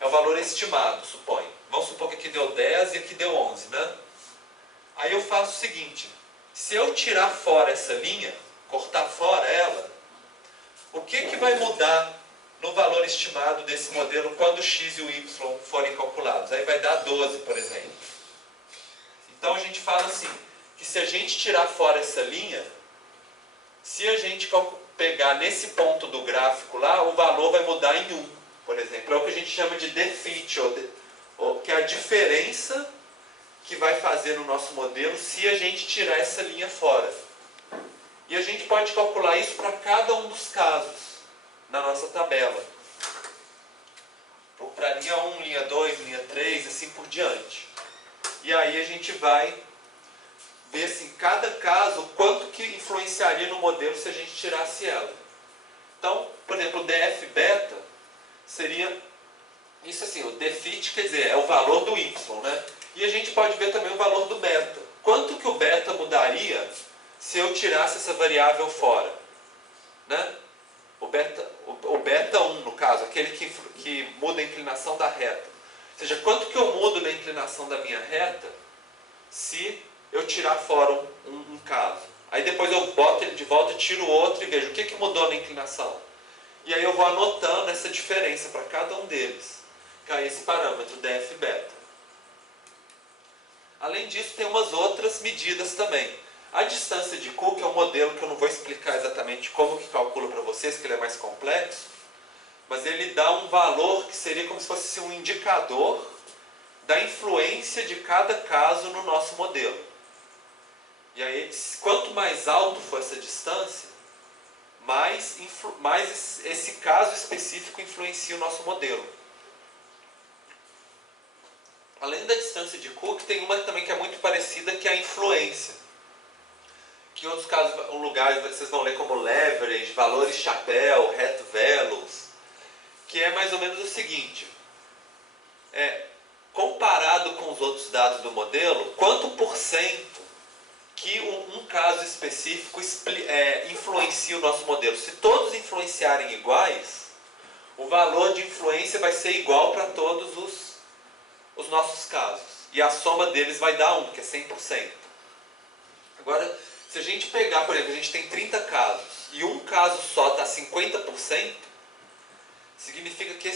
o valor estimado, suponho. Vamos supor que aqui deu 10 e aqui deu 11, né? Aí eu faço o seguinte, se eu tirar fora essa linha, cortar fora ela, o que vai mudar no valor estimado desse modelo quando o x e o y forem calculados? Aí vai dar 12, por exemplo. Então a gente fala assim, que se a gente tirar fora essa linha, se a gente pegar nesse ponto do gráfico lá, o valor vai mudar em 1, por exemplo. É o que a gente chama de defeat, que é a diferença que vai fazer no nosso modelo se a gente tirar essa linha fora. E a gente pode calcular isso para cada um dos casos na nossa tabela. Para linha 1, linha 2, linha 3, assim por diante. E aí a gente vai ver assim, cada caso, quanto que influenciaria no modelo se a gente tirasse ela. Então, por exemplo, o df beta seria isso assim, o defeat quer dizer, é o valor do y, né? E a gente pode ver também o valor do beta. Quanto que o beta mudaria se eu tirasse essa variável fora? Né? O beta 1, no caso, aquele que muda a inclinação da reta. Ou seja, quanto que eu mudo na inclinação da minha reta se eu tirar fora um caso. Aí depois eu boto ele de volta, tiro o outro e vejo o que mudou na inclinação. E aí eu vou anotando essa diferença para cada um deles. Que é esse parâmetro df beta. Além disso, tem umas outras medidas também. A distância de Cook é um modelo que eu não vou explicar exatamente como que calcula para vocês, que ele é mais complexo, mas ele dá um valor que seria como se fosse um indicador da influência de cada caso no nosso modelo. E aí, quanto mais alto for essa distância, mais esse caso específico influencia o nosso modelo. Além da distância de Cook, tem uma também que é muito parecida, que é a influência. Que em outros casos, lugares vocês vão ler como leverage, valores chapéu, hat values, que é mais ou menos o seguinte, comparado com os outros dados do modelo, quanto por cento que um caso específico influencia o nosso modelo. Se todos influenciarem iguais, o valor de influência vai ser igual para todos os nossos casos. E a soma deles vai dar 1, que é 100%. Agora, se a gente pegar, por exemplo, a gente tem 30 casos e um caso só está 50%, significa que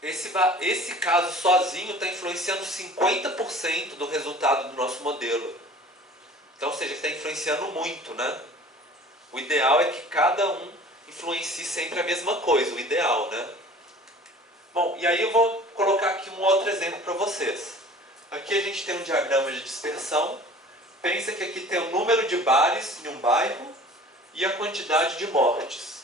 esse caso sozinho está influenciando 50% do resultado do nosso modelo. Então, ou seja, está influenciando muito, né? O ideal é que cada um influencie sempre a mesma coisa, o ideal, né? Bom, e aí eu vou colocar aqui um outro exemplo para vocês. Aqui a gente tem um diagrama de dispersão. Pensa que aqui tem o número de bares em um bairro e a quantidade de mortes.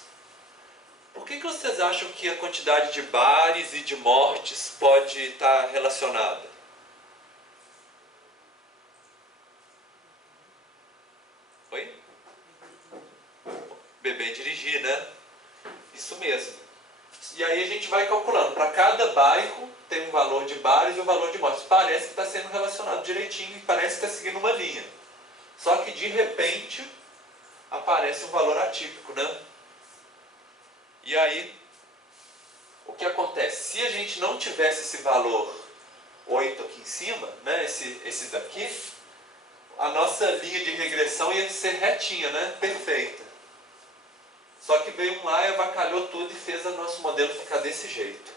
Por que vocês acham que a quantidade de bares e de mortes pode estar relacionada? Oi? Beber e dirigir, né? Isso mesmo. E aí a gente vai calculando. Para cada bairro tem um valor de bares e um valor de mortes. Parece que está sendo relacionado direitinho e parece que está seguindo uma linha. Só que de repente aparece um valor atípico, né? E aí, o que acontece? Se a gente não tivesse esse valor 8 aqui em cima, né? Esse daqui, a nossa linha de regressão ia ser retinha, né? Perfeita. Só que veio um lá e avacalhou tudo e fez o nosso modelo ficar desse jeito.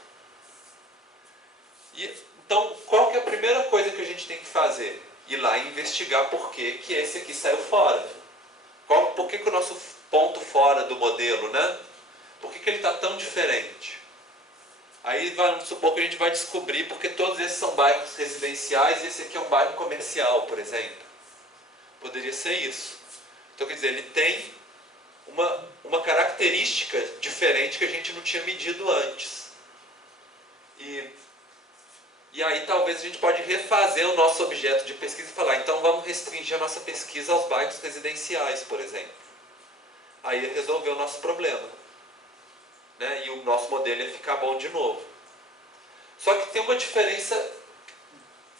Então, qual que é a primeira coisa que a gente tem que fazer? Ir lá e investigar por que esse aqui saiu fora. Por que o nosso ponto fora do modelo, né? Por que ele está tão diferente? Aí vamos supor que a gente vai descobrir porque todos esses são bairros residenciais e esse aqui é um bairro comercial, por exemplo. Poderia ser isso. Então, quer dizer, ele tem uma característica diferente que a gente não tinha medido antes. E aí talvez a gente pode refazer o nosso objeto de pesquisa e falar, então vamos restringir a nossa pesquisa aos bairros residenciais, por exemplo. Aí ia resolver o nosso problema. Né? E o nosso modelo ia ficar bom de novo. Só que tem uma diferença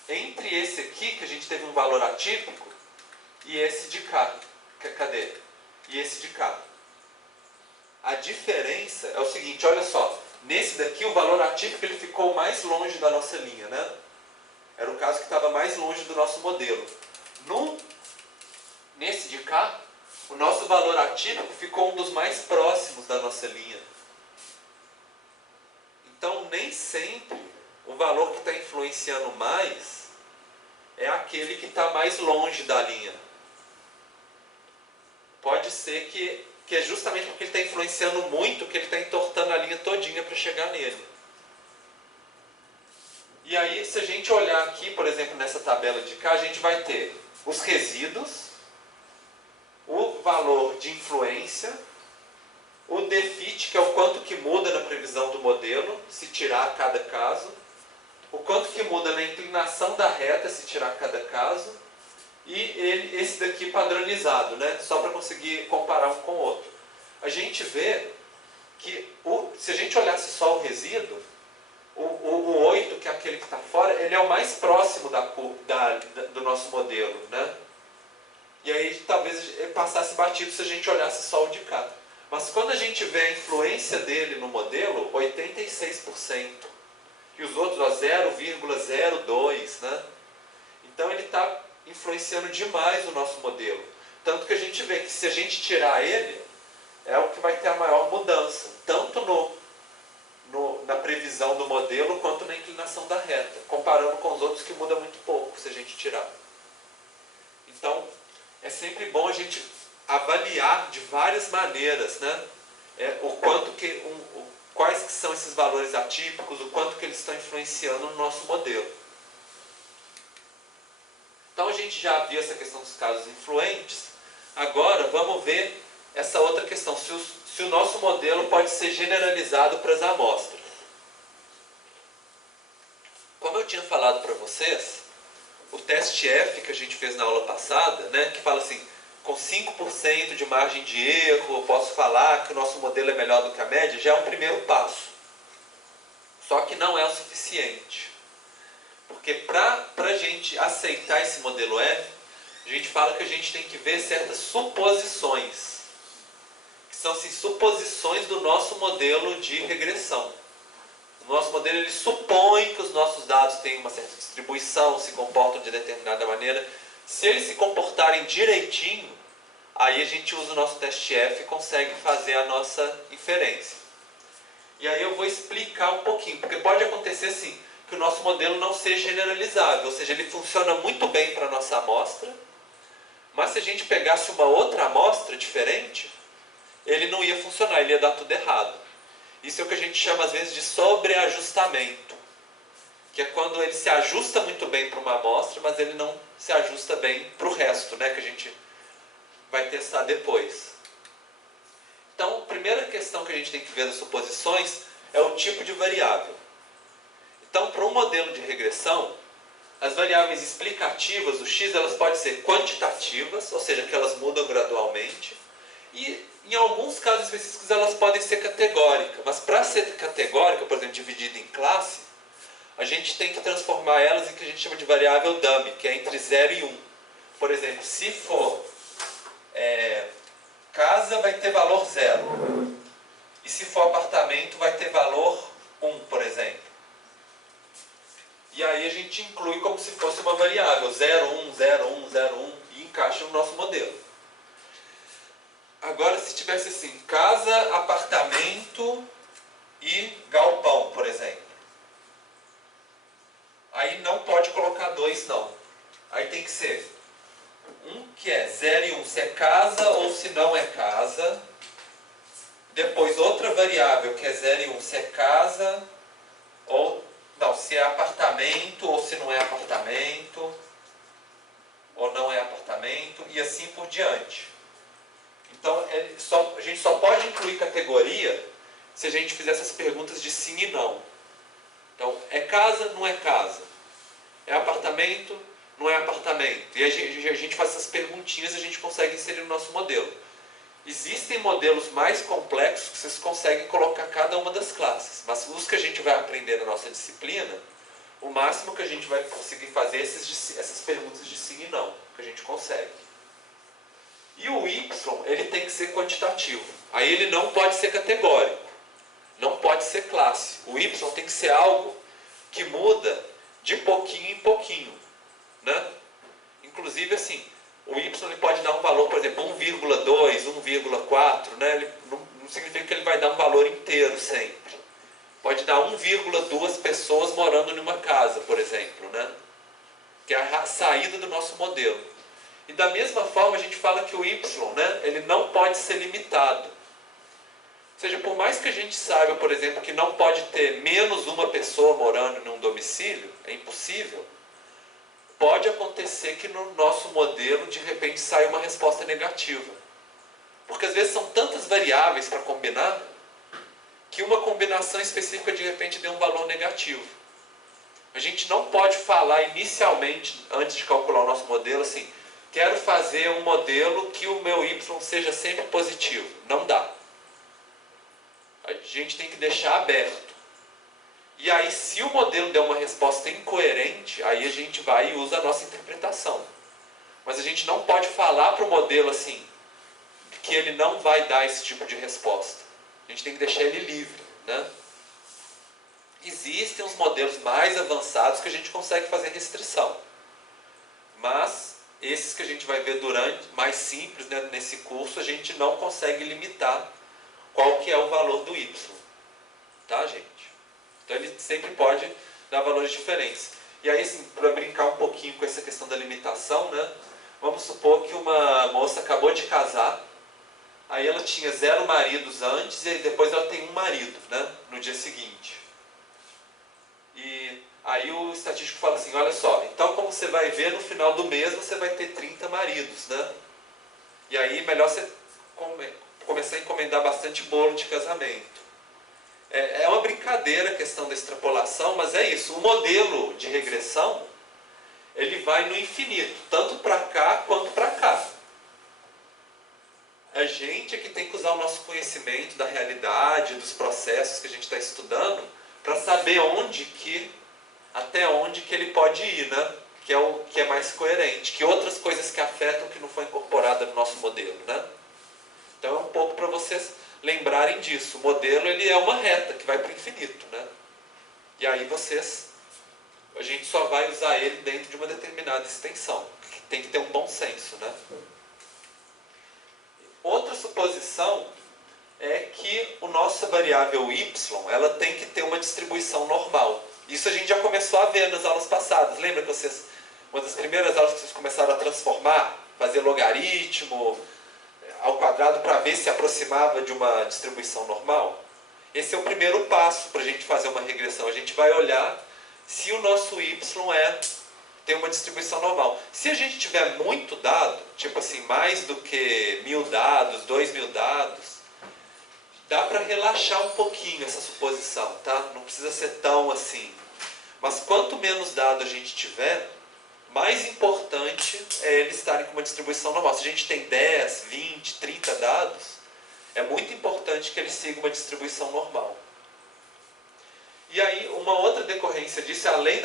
entre esse aqui, que a gente teve um valor atípico, e esse de cá. Cadê? E esse de cá. A diferença é o seguinte, olha só. Nesse daqui, o valor atípico ele ficou mais longe da nossa linha, né? Era o caso que estava mais longe do nosso modelo. Nesse de cá, o nosso valor atípico ficou um dos mais próximos da nossa linha. Então, nem sempre o valor que está influenciando mais é aquele que está mais longe da linha. Pode ser que é justamente porque ele está influenciando muito que ele está entortando a linha todinha para chegar nele. E aí, se a gente olhar aqui, por exemplo, nessa tabela de cá, a gente vai ter os resíduos, o valor de influência, o DFIT, que é o quanto que muda na previsão do modelo, se tirar cada caso, o quanto que muda na inclinação da reta, se tirar cada caso, e esse daqui padronizado, né? Só para conseguir comparar um com o outro. A gente vê que, se a gente olhasse só o resíduo, o 8, que é aquele que está fora, ele é o mais próximo do nosso modelo, né? E aí talvez ele passasse batido se a gente olhasse só o de cá. Mas quando a gente vê a influência dele no modelo, 86%. E os outros, 0,02, né? Então ele está influenciando demais o nosso modelo. Tanto que a gente vê que se a gente tirar ele, é o que vai ter a maior mudança. Tanto na previsão do modelo, quanto na inclinação da reta. Comparando com os outros que muda muito pouco, se a gente tirar. Então, é sempre bom a gente avaliar de várias maneiras, né? Quais que são esses valores atípicos, o quanto que eles estão influenciando no nosso modelo. Então a gente já viu essa questão dos casos influentes. Agora vamos ver essa outra questão, se o nosso modelo pode ser generalizado para as amostras. Como eu tinha falado para vocês, o teste F que a gente fez na aula passada, né, que fala assim, com 5% de margem de erro, eu posso falar que o nosso modelo é melhor do que a média, já é um primeiro passo. Só que não é o suficiente. Porque para a gente aceitar esse modelo F, a gente fala que a gente tem que ver certas suposições. Que são assim, suposições do nosso modelo de regressão. O nosso modelo ele supõe que os nossos dados têm uma certa distribuição, se comportam de determinada maneira. Se eles se comportarem direitinho, aí a gente usa o nosso teste F e consegue fazer a nossa inferência. E aí eu vou explicar um pouquinho, porque pode acontecer assim, que o nosso modelo não seja generalizável, ou seja, ele funciona muito bem para a nossa amostra, mas se a gente pegasse uma outra amostra diferente, ele não ia funcionar, ele ia dar tudo errado. Isso é o que a gente chama às vezes de sobreajustamento, que é quando ele se ajusta muito bem para uma amostra, mas ele não se ajusta bem para o resto, né, que a gente vai testar depois. Então, a primeira questão que a gente tem que ver das suposições é o tipo de variável. Então, para um modelo de regressão, as variáveis explicativas do x, elas podem ser quantitativas, ou seja, que elas mudam gradualmente, e em alguns casos específicos elas podem ser categóricas. Mas para ser categórica, por exemplo, dividida em classe, a gente tem que transformar elas em que a gente chama de variável dummy, que é entre 0 e 1. Por exemplo, se for casa, vai ter valor 0. E se for apartamento, vai ter valor 1, por exemplo. E aí a gente inclui como se fosse uma variável 0, 1, 0, 1, 0, 1 e encaixa no nosso modelo. Agora, se tivesse assim, casa, apartamento e galpão, por exemplo. Aí não pode colocar 2, não. Aí tem que ser um que é 0 e 1, se é casa ou se não é casa. Depois outra variável que é 0 e 1, se é casa ou... Não, se é apartamento ou se não é apartamento, ou não é apartamento, e assim por diante. Então, a gente só pode incluir categoria se a gente fizer essas perguntas de sim e não. Então, é casa, não é casa? É apartamento, não é apartamento? E a gente faz essas perguntinhas e a gente consegue inserir no nosso modelo. Existem modelos mais complexos que vocês conseguem colocar cada uma das classes, mas os que a gente vai aprender na nossa disciplina, o máximo que a gente vai conseguir fazer é essas perguntas de sim e não, que a gente consegue. E o Y, ele tem que ser quantitativo. Aí ele não pode ser categórico, não pode ser classe. O Y tem que ser algo que muda de pouquinho em pouquinho, né? Inclusive assim, o Y ele pode dar um valor, por exemplo, 1,2, 1,4, né? Ele não significa que ele vai dar um valor inteiro sempre. Pode dar 1,2 pessoas morando em uma casa, por exemplo, né? Que é a saída do nosso modelo. E da mesma forma a gente fala que o Y, né, ele não pode ser limitado. Ou seja, por mais que a gente saiba, por exemplo, que não pode ter menos uma pessoa morando em um domicílio, é impossível, pode acontecer que no nosso modelo, de repente, saia uma resposta negativa. Porque às vezes são tantas variáveis para combinar, que uma combinação específica, de repente, dê um valor negativo. A gente não pode falar inicialmente, antes de calcular o nosso modelo, assim, quero fazer um modelo que o meu Y seja sempre positivo. Não dá. A gente tem que deixar aberto. E aí, se o modelo der uma resposta incoerente, aí a gente vai e usa a nossa interpretação. Mas a gente não pode falar para o modelo assim, que ele não vai dar esse tipo de resposta. A gente tem que deixar ele livre, né? Existem os modelos mais avançados que a gente consegue fazer restrição. Mas esses que a gente vai ver mais simples, né, nesse curso, a gente não consegue limitar qual que é o valor do Y. Tá, gente? Então ele sempre pode dar valores diferentes. E aí, assim, para brincar um pouquinho com essa questão da limitação, né? Vamos supor que uma moça acabou de casar, aí ela tinha 0 maridos antes e depois ela tem um marido, né? No dia seguinte. E aí o estatístico fala assim, olha só, então como você vai ver, no final do mês você vai ter 30 maridos, né? E aí melhor você começar a encomendar bastante bolo de casamento. É uma brincadeira a questão da extrapolação, mas é isso. O modelo de regressão, ele vai no infinito, tanto para cá quanto para cá. A gente é que tem que usar o nosso conhecimento da realidade, dos processos que a gente está estudando, para saber até onde que ele pode ir, né? Que é o que é mais coerente, que outras coisas que afetam que não foi incorporada no nosso modelo, né? Então é um pouco para vocês lembrarem disso. O modelo ele é uma reta que vai para o infinito, né? E aí a gente só vai usar ele dentro de uma determinada extensão. Tem que ter um bom senso, né? Outra suposição é que a nossa variável y, ela tem que ter uma distribuição normal. Isso a gente já começou a ver nas aulas passadas. Lembra que uma das primeiras aulas que vocês começaram a transformar, fazer logaritmo, ao quadrado para ver se aproximava de uma distribuição normal? Esse é o primeiro passo para a gente fazer uma regressão. A gente vai olhar se o nosso y tem uma distribuição normal. Se a gente tiver muito dado, tipo assim, mais do que 1000 dados, 2000 dados, dá para relaxar um pouquinho essa suposição, tá? Não precisa ser tão assim. Mas quanto menos dado a gente tiver, mais importante é eles estarem com uma distribuição normal. Se a gente tem 10, 20, 30 dados, é muito importante que eles sigam uma distribuição normal. E aí, uma outra decorrência disso, além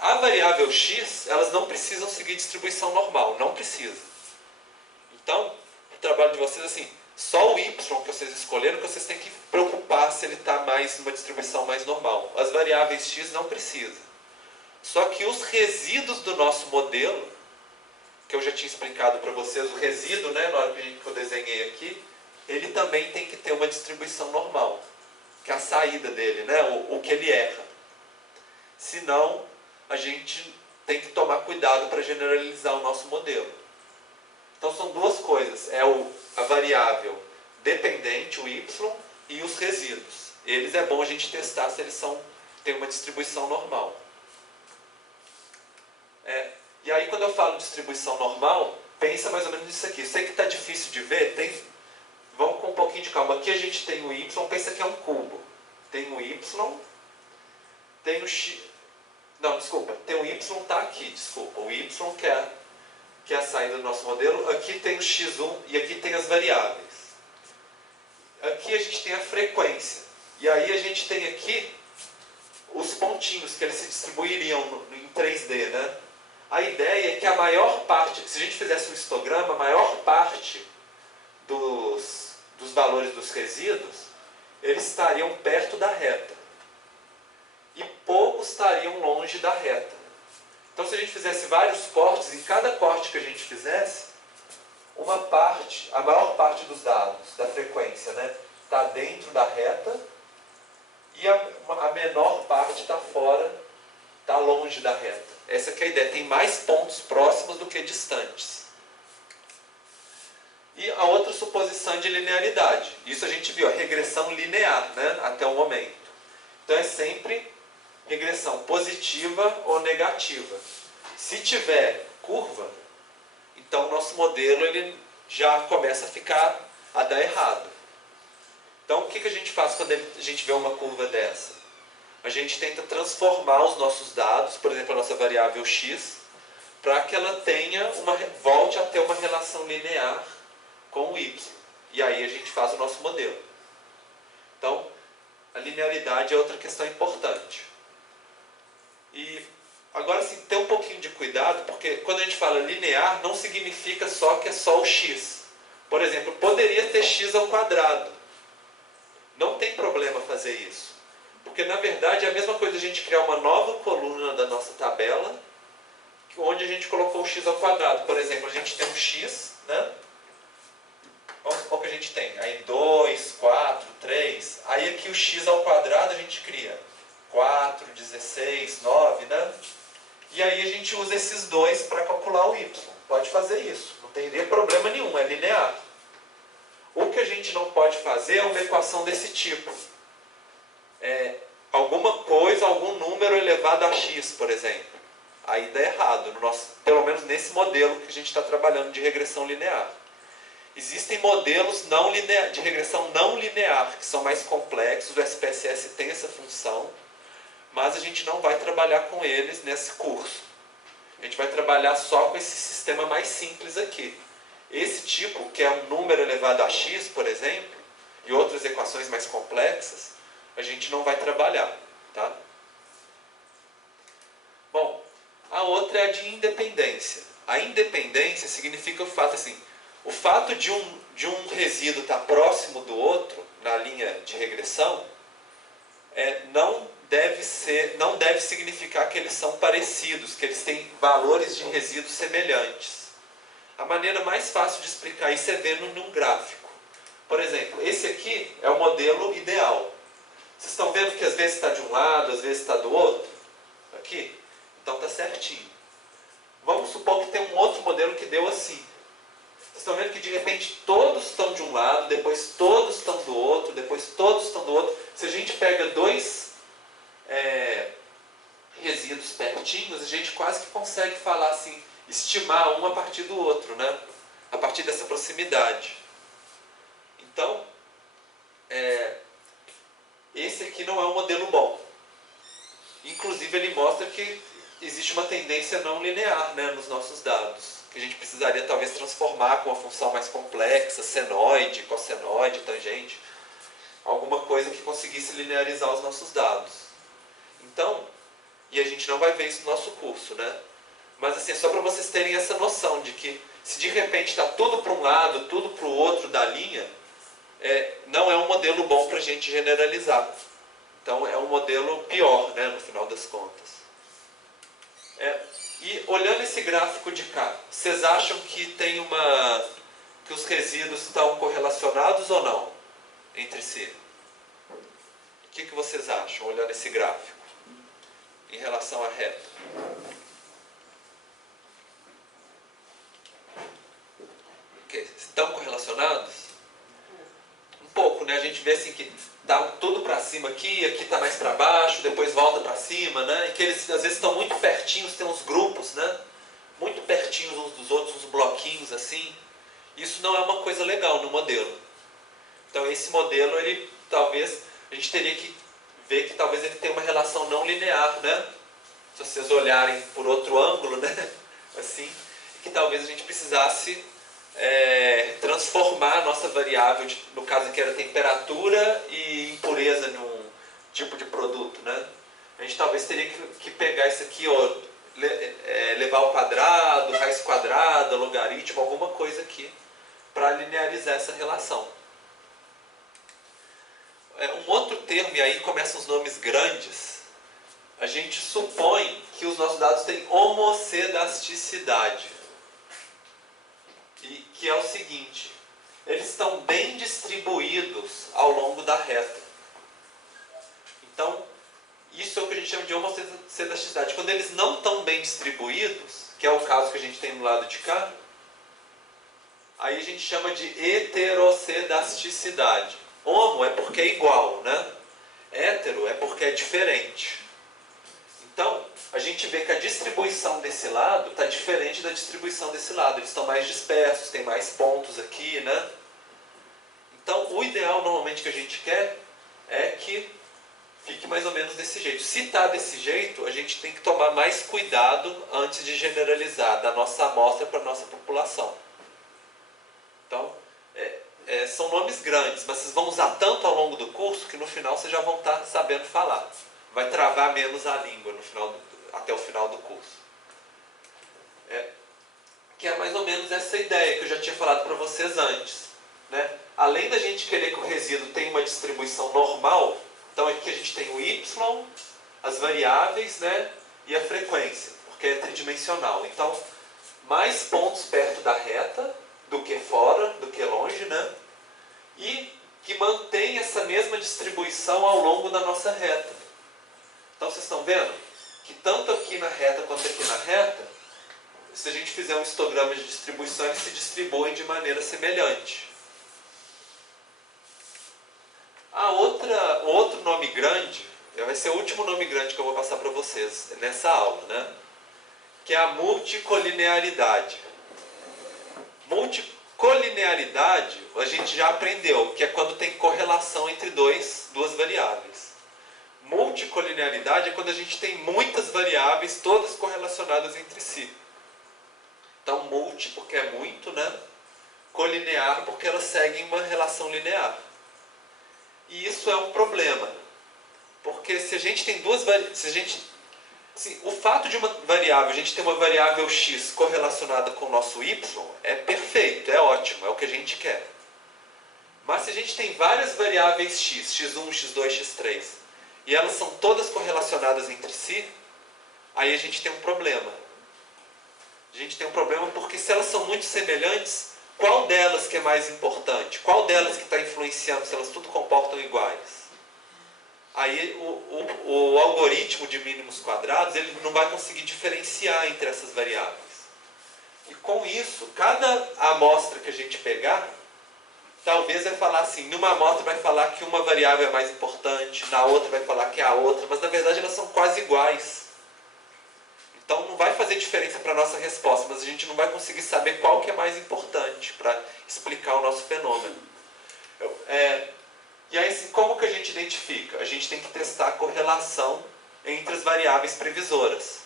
a variável x, elas não precisam seguir distribuição normal, não precisa. Então, o trabalho de vocês, assim, só o y que vocês escolheram, que vocês têm que preocupar se ele está mais numa distribuição mais normal. As variáveis x não precisam. Só que os resíduos do nosso modelo, que eu já tinha explicado para vocês, o resíduo, né, na hora que eu desenhei aqui, ele também tem que ter uma distribuição normal, que é a saída dele, né, o que ele erra. Senão, a gente tem que tomar cuidado para generalizar o nosso modelo. Então, são duas coisas. É a variável dependente, o y, e os resíduos. Eles é bom a gente testar se eles têm uma distribuição normal. E aí, quando eu falo distribuição normal, pensa mais ou menos nisso aqui. Sei que está difícil de ver, vamos com um pouquinho de calma. Aqui a gente tem o y, pensa que é um cubo. Tem o y, tem o x... Não, desculpa, tem o y, está aqui, desculpa. O y que é a saída do nosso modelo. Aqui tem o x1 e aqui tem as variáveis. Aqui a gente tem a frequência. E aí a gente tem aqui os pontinhos, que eles se distribuiriam em 3D, né? A ideia é que a maior parte, se a gente fizesse um histograma, a maior parte dos valores dos resíduos, eles estariam perto da reta. E poucos estariam longe da reta. Então, se a gente fizesse vários cortes, em cada corte que a gente fizesse, a maior parte dos dados, da frequência, né, está dentro da reta, e a menor parte está fora, está longe da reta. Essa que é a ideia. Tem mais pontos próximos do que distantes. E a outra suposição é de linearidade. Isso a gente viu, a regressão linear, né, até o momento. Então é sempre regressão positiva ou negativa. Se tiver curva, então o nosso modelo ele já começa a dar errado. Então o que a gente faz quando a gente vê uma curva dessa? A gente tenta transformar os nossos dados, por exemplo, a nossa variável x, para que ela volte a ter uma relação linear com o y. E aí a gente faz o nosso modelo. Então, a linearidade é outra questão importante. E agora sim, ter um pouquinho de cuidado, porque quando a gente fala linear, não significa só que é só o x. Por exemplo, poderia ter x ao quadrado. Não tem problema fazer isso. Porque, na verdade, é a mesma coisa a gente criar uma nova coluna da nossa tabela, onde a gente colocou o x ao quadrado. Por exemplo, a gente tem um x, né? Vamos supor que a gente tem aí 2, 4, 3. Aí aqui o x ao quadrado a gente cria 4, 16, 9, né? E aí a gente usa esses dois para calcular o y. Pode fazer isso. Não teria problema nenhum, é linear. O que a gente não pode fazer é uma equação desse tipo. Alguma coisa, algum número elevado a x, por exemplo. Aí dá errado, pelo menos nesse modelo que a gente está trabalhando de regressão linear. Existem modelos de regressão não linear, que são mais complexos, o SPSS tem essa função, mas a gente não vai trabalhar com eles nesse curso. A gente vai trabalhar só com esse sistema mais simples aqui. Esse tipo, que é um número elevado a x, por exemplo, e outras equações mais complexas, a gente não vai trabalhar, tá? Bom, a outra é a de independência. A independência significa o fato de um resíduo estar próximo do outro, na linha de regressão, não deve significar que eles são parecidos, que eles têm valores de resíduos semelhantes. A maneira mais fácil de explicar isso é ver num gráfico. Por exemplo, esse aqui é o modelo ideal. Vocês estão vendo que às vezes está de um lado, às vezes está do outro? Aqui? Então está certinho. Vamos supor que tem um outro modelo que deu assim. Vocês estão vendo que de repente todos estão de um lado, depois todos estão do outro, depois todos estão do outro. Se a gente pega dois resíduos pertinhos, a gente quase que consegue falar assim, estimar um a partir do outro, né? A partir dessa proximidade. Então, esse aqui não é um modelo bom. Inclusive ele mostra que existe uma tendência não linear, né, nos nossos dados, que a gente precisaria talvez transformar com uma função mais complexa, senoide, cossenoide, tangente, alguma coisa que conseguisse linearizar os nossos dados. Então, e a gente não vai ver isso no nosso curso, né? Mas assim, é só para vocês terem essa noção de que se de repente está tudo para um lado, tudo para o outro da linha, não é um modelo bom para a gente generalizar. Então é um modelo pior, né, no final das contas. E olhando esse gráfico de cá, vocês acham que que os resíduos estão correlacionados ou não entre si? O que vocês acham, olhando esse gráfico, em relação à reta? Estão correlacionados? Um pouco, né? A gente vê assim que tá tudo para cima aqui está mais para baixo, depois volta para cima, né? E que eles às vezes estão muito pertinhos, tem uns grupos, né? Muito pertinhos uns dos outros, uns bloquinhos assim. Isso não é uma coisa legal no modelo. Então esse modelo, ele talvez, a gente teria que ver que talvez ele tenha uma relação não linear, né? Se vocês olharem por outro ângulo, né? Assim, que talvez a gente precisasse transformar a nossa variável, no caso aqui era temperatura e impureza num tipo de produto, né? A gente talvez teria que pegar isso aqui, ó, levar ao quadrado, raiz quadrada, logaritmo, alguma coisa aqui, para linearizar essa relação. Um outro termo, e aí começam os nomes grandes, a gente supõe que os nossos dados têm homocedasticidade. E que é o seguinte, eles estão bem distribuídos ao longo da reta. Então, isso é o que a gente chama de homocedasticidade. Quando eles não estão bem distribuídos, que é o caso que a gente tem do lado de cá, aí a gente chama de heterocedasticidade. Homo é porque é igual, né? Hétero é porque é diferente. Então, a gente vê que a distribuição desse lado está diferente da distribuição desse lado. Eles estão mais dispersos, tem mais pontos aqui, né? Então, o ideal normalmente que a gente quer é que fique mais ou menos desse jeito. Se está desse jeito, a gente tem que tomar mais cuidado antes de generalizar da nossa amostra para a nossa população. Então, são nomes grandes, mas vocês vão usar tanto ao longo do curso que no final vocês já vão estar sabendo falar. Vai travar menos a língua até o final do curso. Que é mais ou menos essa ideia que eu já tinha falado para vocês antes, né? Além da gente querer que o resíduo tenha uma distribuição normal, então aqui a gente tem o y, as variáveis, né? E a frequência, porque é tridimensional. Então, mais pontos perto da reta do que fora, do que longe, né? E que mantém essa mesma distribuição ao longo da nossa reta. Então vocês estão vendo que tanto aqui na reta quanto aqui na reta, se a gente fizer um histograma de distribuição, eles se distribuem de maneira semelhante. Outro nome grande, vai ser o último nome grande que eu vou passar para vocês nessa aula, né? Que é a multicolinearidade. Multicolinearidade, a gente já aprendeu, que é quando tem correlação entre duas variáveis. Multicolinearidade é quando a gente tem muitas variáveis, todas correlacionadas entre si. Então, multi porque é muito, né? Colinear porque elas seguem uma relação linear. E isso é um problema. Porque se a gente tem duas variáveis... o fato de uma variável, a gente ter uma variável x correlacionada com o nosso y, é perfeito, é ótimo, é o que a gente quer. Mas se a gente tem várias variáveis x, x1, x2, x3, e elas são todas correlacionadas entre si, aí a gente tem um problema. A gente tem um problema porque se elas são muito semelhantes, qual delas que é mais importante? Qual delas que está influenciando se elas tudo comportam iguais? Aí o algoritmo de mínimos quadrados ele não vai conseguir diferenciar entre essas variáveis. E com isso, cada amostra que a gente pegar, talvez vai falar assim, numa amostra vai falar que uma variável é mais importante, na outra vai falar que é a outra, mas na verdade elas são quase iguais. Então não vai fazer diferença para a nossa resposta, mas a gente não vai conseguir saber qual que é mais importante para explicar o nosso fenômeno. E aí, assim, como que a gente identifica? A gente tem que testar a correlação entre as variáveis previsoras.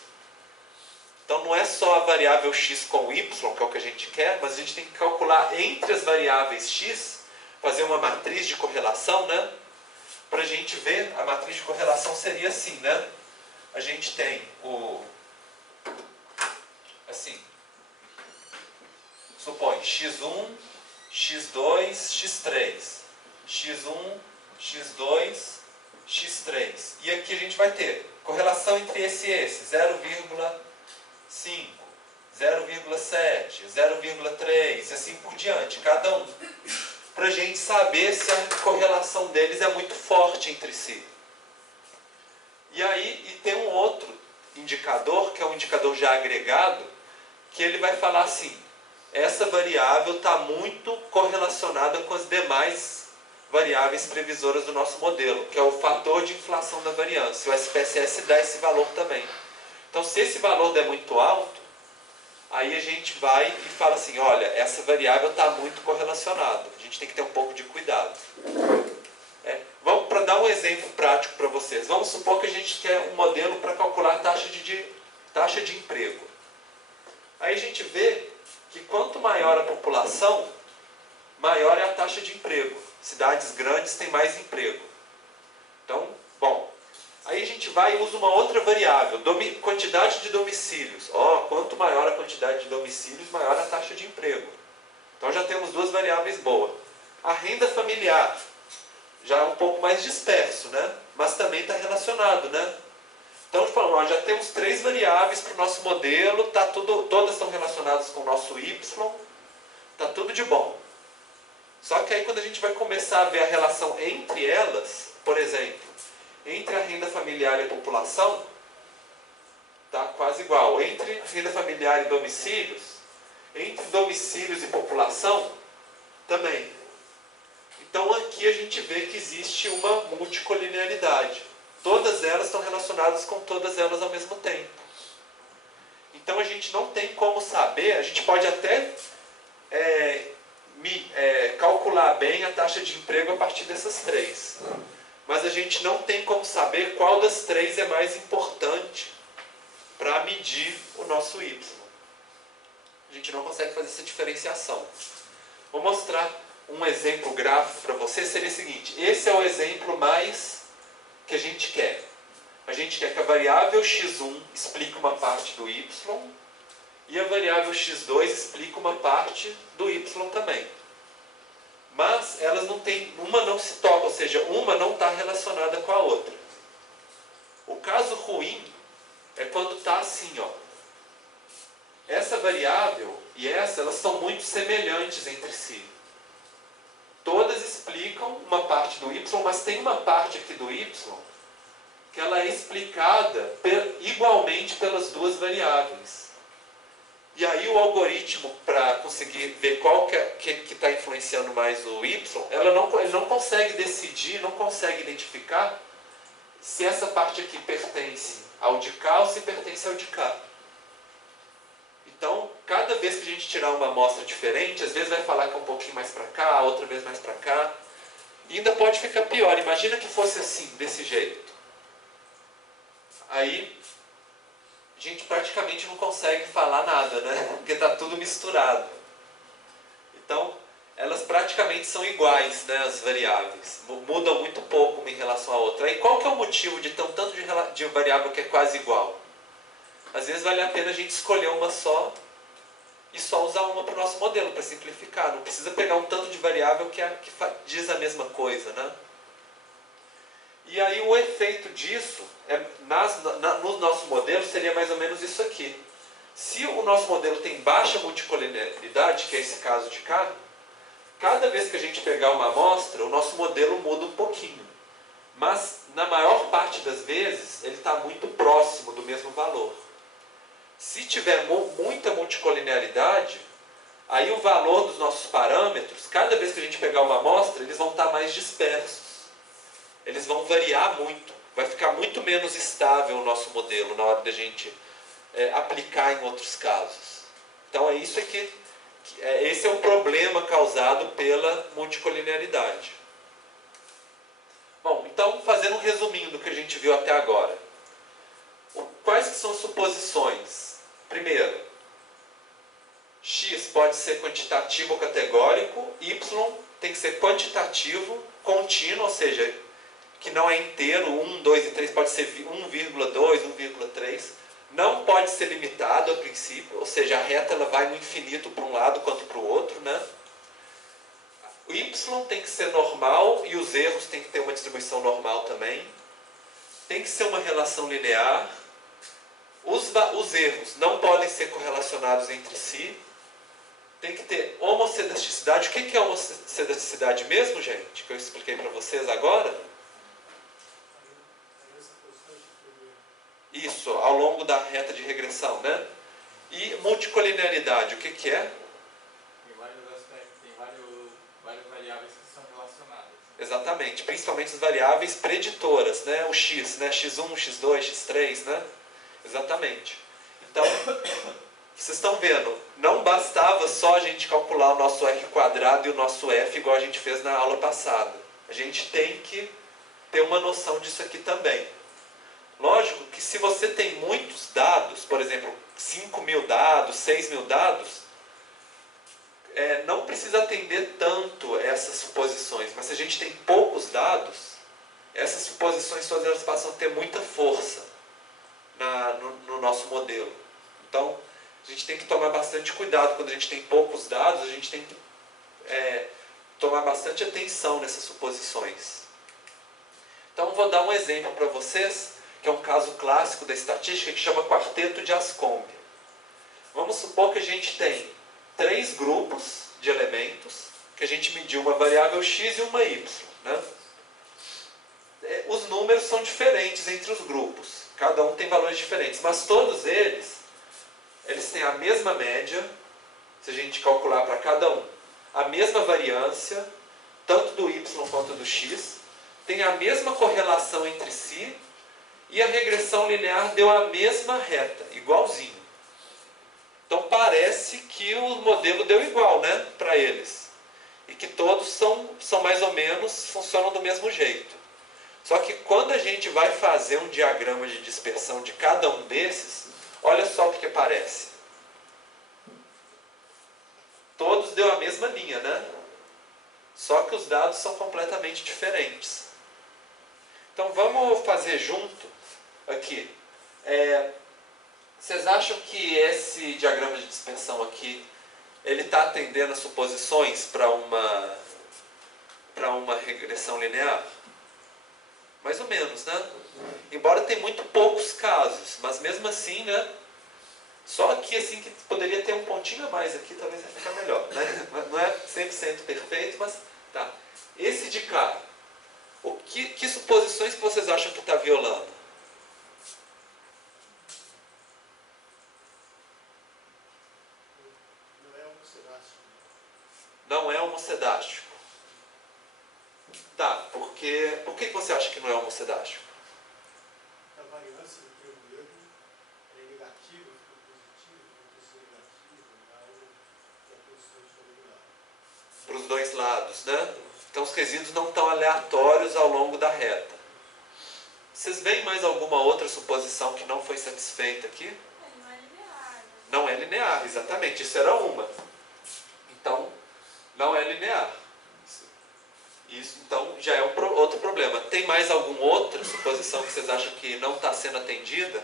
Então não é só a variável x com y, que é o que a gente quer, mas a gente tem que calcular entre as variáveis x, fazer uma matriz de correlação, né? Para a gente ver, a matriz de correlação seria assim, né? A gente tem assim, supõe x1, x2, x3, x1, x2, x3. E aqui a gente vai ter correlação entre esse e esse, 0,5, 0,7, 0,3 e assim por diante, cada um. Para a gente saber se a correlação deles é muito forte entre si. E aí, tem um outro indicador, que é um indicador já agregado, que ele vai falar assim, essa variável está muito correlacionada com as demais variáveis previsoras do nosso modelo, que é o fator de inflação da variância. O SPSS dá esse valor também. Então, se esse valor der muito alto, aí a gente vai e fala assim, olha, essa variável está muito correlacionada. A gente tem que ter um pouco de cuidado. Vamos para dar um exemplo prático para vocês. Vamos supor que a gente quer um modelo para calcular a taxa de emprego. Aí a gente vê que quanto maior a população, maior é a taxa de emprego. Cidades grandes têm mais emprego. Então, bom, aí a gente vai e usa uma outra variável, quantidade de domicílios. Quanto maior a quantidade de domicílios, maior a taxa de emprego. Então já temos duas variáveis boas. A renda familiar, já é um pouco mais disperso, né? Mas também está relacionado, né? Então, já temos três variáveis para o nosso modelo, todas estão relacionadas com o nosso y, está tudo de bom. Só que aí quando a gente vai começar a ver a relação entre elas, por exemplo, entre a renda familiar e a população, está quase igual. Entre renda familiar e domicílios, entre domicílios e população, também. Então aqui a gente vê que existe uma multicolinearidade. Todas elas estão relacionadas com todas elas ao mesmo tempo. Então a gente não tem como saber, a gente pode até calcular bem a taxa de emprego a partir dessas três. Mas a gente não tem como saber qual das três é mais importante para medir o nosso y. A gente não consegue fazer essa diferenciação. Vou mostrar um exemplo gráfico para você. Seria o seguinte, esse é o exemplo mais que a gente quer. A gente quer que a variável x1 explique uma parte do y e a variável x2 explique uma parte do y também. Mas elas não têm, uma não se toca, ou seja, uma não está relacionada com a outra. O caso ruim é quando está assim, ó. Essa variável e essa, elas são muito semelhantes entre si. Todas explicam uma parte do y, mas tem uma parte aqui do y que ela é explicada igualmente pelas duas variáveis. E aí o algoritmo, para conseguir ver qual que está influenciando mais o y, ele não consegue decidir, não consegue identificar se essa parte aqui pertence ao de cá ou se pertence ao de cá. Então, cada vez que a gente tirar uma amostra diferente, às vezes vai falar que é um pouquinho mais para cá, outra vez mais para cá. E ainda pode ficar pior. Imagina que fosse assim, desse jeito. Aí, a gente praticamente não consegue falar nada, né? Porque está tudo misturado. Então, elas praticamente são iguais, né, as variáveis. Mudam muito pouco uma em relação à outra. Aí, qual que é o motivo de ter um tanto de variável que é quase igual? Às vezes vale a pena a gente escolher uma só e só usar uma para o nosso modelo, para simplificar. Não precisa pegar um tanto de variável que diz a mesma coisa, né? E aí o efeito disso, no nosso modelo, seria mais ou menos isso aqui. Se o nosso modelo tem baixa multicolinearidade, que é esse caso de cá, cada vez que a gente pegar uma amostra, o nosso modelo muda um pouquinho. Mas, na maior parte das vezes, ele está muito próximo do mesmo valor. Se tiver muita multicolinearidade, aí o valor dos nossos parâmetros, cada vez que a gente pegar uma amostra, eles vão estar mais dispersos. Eles vão variar muito. Vai ficar muito menos estável o nosso modelo na hora da gente aplicar em outros casos. Então é isso aqui. Esse é o problema causado pela multicolinearidade. Bom, então, fazendo um resuminho do que a gente viu até agora. Quais que são as suposições? Primeiro, x pode ser quantitativo ou categórico, y tem que ser quantitativo, contínuo, ou seja, que não é inteiro, 1, 2 e 3, pode ser 1,2, 1,3. Não pode ser limitado a princípio, ou seja, a reta ela vai no infinito para um lado quanto para o outro, né? O y tem que ser normal e os erros têm que ter uma distribuição normal também. Tem que ser uma relação linear. Os erros não podem ser correlacionados entre si. Tem que ter homocedaticidade. O que é homocedaticidade mesmo, gente? Que eu expliquei para vocês agora. Isso, ao longo da reta de regressão, né? E multicolinearidade, o que é? Tem vários aspectos, tem várias variáveis que são relacionadas. Exatamente, principalmente as variáveis preditoras, né? O x, né? x1, x2, x3, né? Exatamente. Então, vocês estão vendo, não bastava só a gente calcular o nosso r quadrado e o nosso f igual a gente fez na aula passada. A gente tem que ter uma noção disso aqui também. Lógico que se você tem muitos dados, por exemplo, 5.000 dados, 6.000 dados, não precisa atender tanto essas suposições. Mas se a gente tem poucos dados, essas suposições todas elas passam a ter muita força no nosso modelo. Então, a gente tem que tomar bastante cuidado. Quando a gente tem poucos dados, a gente tem que tomar bastante atenção nessas suposições. Então, vou dar um exemplo para vocês, que é um caso clássico da estatística, que chama quarteto de Anscombe. Vamos supor que a gente tem 3 grupos de elementos, que a gente mediu uma variável x e uma y. Né? Os números são diferentes entre os grupos, cada um tem valores diferentes, mas todos eles têm a mesma média, se a gente calcular para cada um, a mesma variância, tanto do y quanto do x, tem a mesma correlação entre si, e a regressão linear deu a mesma reta, igualzinho. Então parece que o modelo deu igual, né, para eles. E que todos são mais ou menos, funcionam do mesmo jeito. Só que quando a gente vai fazer um diagrama de dispersão de cada um desses, olha só o que aparece. Todos deu a mesma linha, né? Só que os dados são completamente diferentes. Então vamos fazer junto aqui. Vocês acham que esse diagrama de dispersão aqui, ele está atendendo as suposições para uma regressão linear? Mais ou menos, né? Embora tenha muito poucos casos, mas mesmo assim, né? Só aqui assim que poderia ter um pontinho a mais aqui, talvez vai ficar melhor, né? Não é 100% perfeito, mas tá. Esse de cá, que suposições que vocês acham que está violando? Não é homocedástico. Tá, por que você acha que não é homocedástico? A variância do termo mesmo é negativa, fica positiva, fica positiva, negativa, Para os dois lados, né? Então os resíduos não estão aleatórios ao longo da reta. Vocês veem mais alguma outra suposição que não foi satisfeita aqui? Não é linear. Né? Não é linear, exatamente. Isso era uma. Então, não é linear. Isso, então, já é outro problema. Tem mais alguma outra suposição que vocês acham que não está sendo atendida?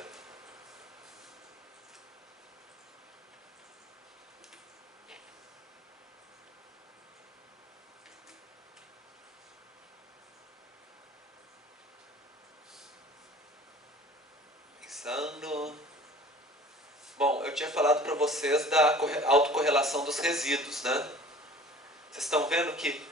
Pensando. Bom, eu tinha falado para vocês da autocorrelação dos resíduos, né? Vocês estão vendo que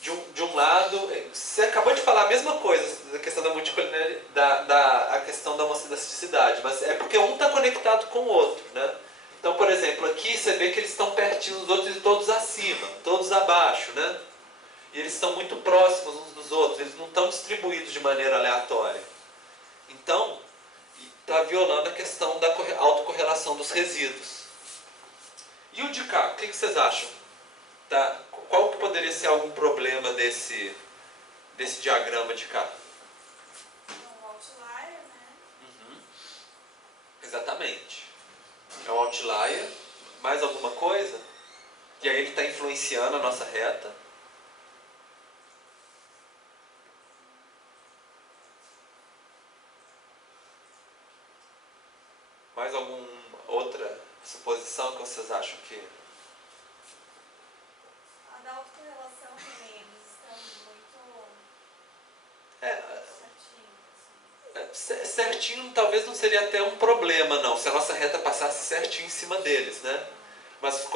de um lado, você acabou de falar a mesma coisa, da questão da multicolinaridade, a questão da monocidade, mas é porque um está conectado com o outro, né? Então, por exemplo, aqui você vê que eles estão pertinho dos outros e todos acima, todos abaixo, né? E eles estão muito próximos uns dos outros, eles não estão distribuídos de maneira aleatória. Então, está violando a questão da autocorrelação dos resíduos. E o de cá, o que vocês acham? Tá? Qual que poderia ser algum problema desse diagrama de cá? Um outlier, né? Uhum. Exatamente. É um outlier. Mais alguma coisa? E aí ele está influenciando a nossa reta. Mais alguma outra suposição que vocês acham que... A da autocorrelação também, eles estão muito É, certinhos. certinho talvez não seria até um problema, não, se a nossa reta passasse certinho em cima deles, né? Mas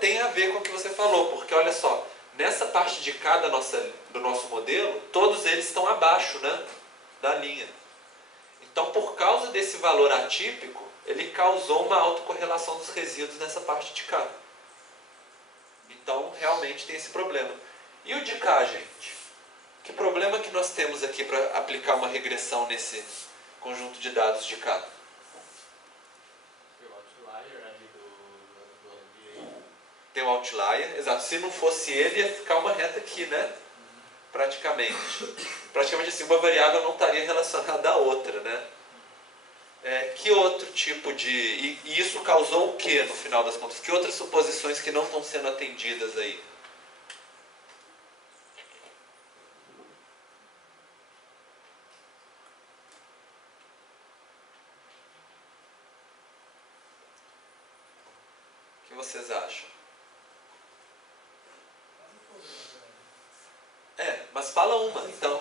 tem a ver com o que você falou, porque olha só, nessa parte de cá do nosso modelo, todos eles estão abaixo, né, da linha. Então, por causa desse valor atípico, ele causou uma autocorrelação dos resíduos nessa parte de cá. Então, realmente tem esse problema. E o de cá, gente? Que problema que nós temos aqui para aplicar uma regressão nesse conjunto de dados de cá? O outlier ali do lado direito. Tem um outlier, exato. Se não fosse ele, ia ficar uma reta aqui, né? Praticamente. Praticamente assim, uma variável não estaria relacionada à outra, né? Que outro tipo de... E isso causou o que no final das contas? Que outras suposições que não estão sendo atendidas aí? O que vocês acham? Mas fala uma, então.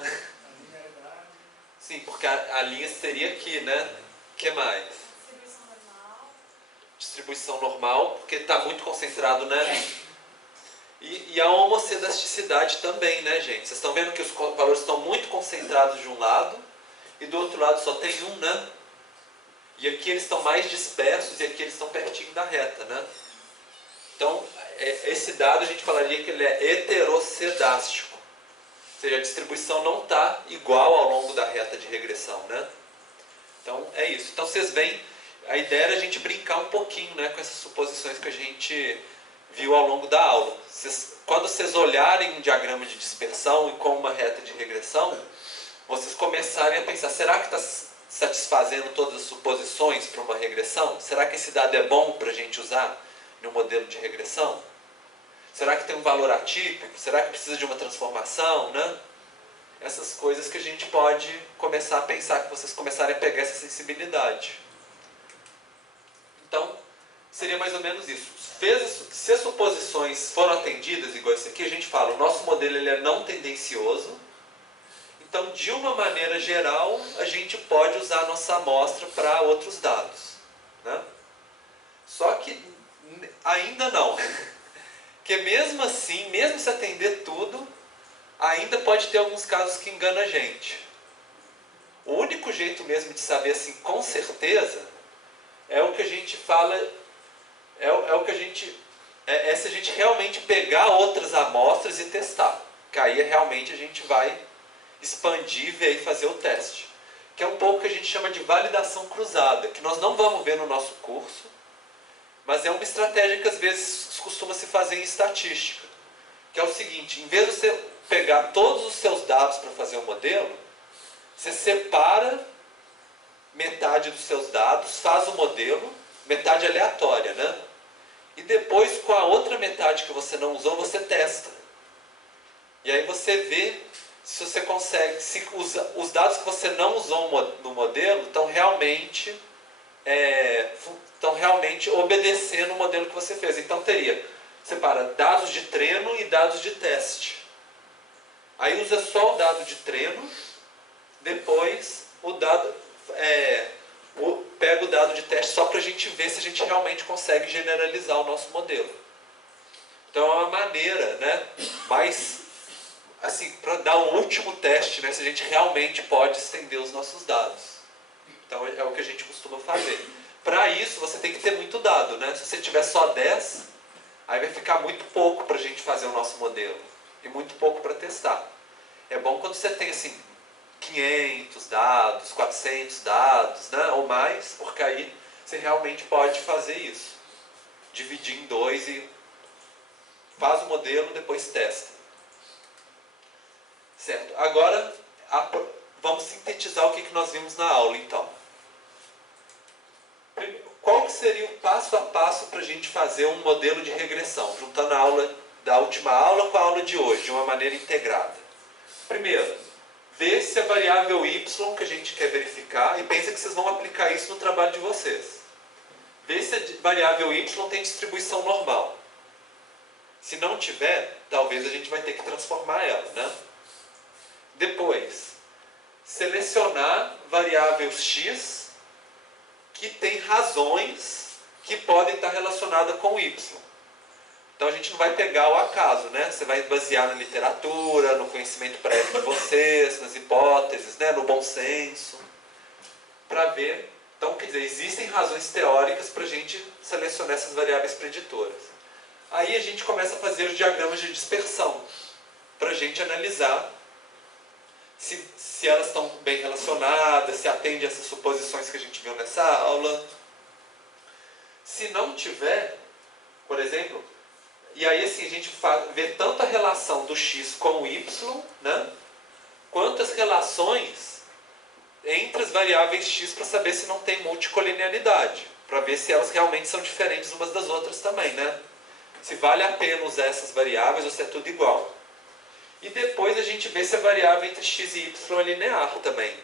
Sim, porque a linha seria aqui, né? O que mais? Distribuição normal. Distribuição normal, porque está muito concentrado, né? E a homocelasticidade também, né, gente? Vocês estão vendo que os valores estão muito concentrados de um lado e do outro lado só tem um, né? E aqui eles estão mais dispersos e aqui eles estão pertinho da reta, né? Então, esse dado a gente falaria que ele é heterocedástico. Ou seja, a distribuição não está igual ao longo da reta de regressão, né? Então, é isso. Então, vocês veem, a ideia era a gente brincar um pouquinho, né, com essas suposições que a gente viu ao longo da aula. Quando vocês olharem um diagrama de dispersão e com uma reta de regressão, vocês começarem a pensar, será que está satisfazendo todas as suposições para uma regressão? Será que esse dado é bom para a gente usar no modelo de regressão? Será que tem um valor atípico? Será que precisa de uma transformação, né? Essas coisas que a gente pode começar a pensar, que vocês começarem a pegar essa sensibilidade. Então, seria mais ou menos isso. Se as suposições foram atendidas, igual esse aqui, a gente fala, o nosso modelo ele é não tendencioso. Então, de uma maneira geral, a gente pode usar a nossa amostra para outros dados, né? Só que ainda não. Porque mesmo assim, mesmo se atender tudo, ainda pode ter alguns casos que enganam a gente. O único jeito mesmo de saber assim com certeza é o que a gente fala, é se a gente realmente pegar outras amostras e testar. Que aí realmente a gente vai expandir, ver e fazer o teste. Que é um pouco que a gente chama de validação cruzada, que nós não vamos ver no nosso curso, mas é uma estratégia que às vezes costuma se fazer em estatística. Que é o seguinte, em vez de você pegar todos os seus dados para fazer um modelo, você separa metade dos seus dados, faz o modelo, metade aleatória, né? E depois, com a outra metade que você não usou, você testa. E aí você vê se você consegue, se os dados que você não usou no modelo estão realmente obedecendo o modelo que você fez. Então separa dados de treino e dados de teste. Aí usa só o dado de treino, depois pega o dado de teste só para a gente ver se a gente realmente consegue generalizar o nosso modelo. Então é uma maneira, né, mais assim, para dar um último teste, né, se a gente realmente pode estender os nossos dados. Então é o que a gente costuma fazer. Para isso você tem que ter muito dado, né? Se você tiver só 10, aí vai ficar muito pouco para a gente fazer o nosso modelo e muito pouco para testar. É bom quando você tem assim 500 dados, 400 dados, né, ou mais, porque aí você realmente pode fazer isso. Dividir em 2 e faz o modelo, depois testa. Certo? Agora, vamos sintetizar o que nós vimos na aula, então. Qual que seria o passo a passo para a gente fazer um modelo de regressão, juntando a aula da última aula com a aula de hoje, de uma maneira integrada? Primeiro, ver se a variável y que a gente quer verificar, e pensa que vocês vão aplicar isso no trabalho de vocês. Ver se a variável y tem distribuição normal. Se não tiver, talvez a gente vai ter que transformar ela, né? Depois, selecionar variáveis x que tem razões que podem estar relacionadas com y. Então a gente não vai pegar o acaso, né? Você vai basear na literatura, no conhecimento prévio de vocês, nas hipóteses, né? No bom senso, para ver. Então, quer dizer, existem razões teóricas para a gente selecionar essas variáveis preditoras. Aí a gente começa a fazer os diagramas de dispersão, para a gente analisar se elas estão bem relacionadas, se atende a essas suposições que a gente viu nessa aula. Se não tiver, por exemplo, e aí assim a gente vê tanto a relação do x com o y, né, quanto as relações entre as variáveis x para saber se não tem multicolinearidade, para ver se elas realmente são diferentes umas das outras também, né? Se vale a pena usar essas variáveis ou se é tudo igual. E depois a gente vê se a variável entre x e y é linear também.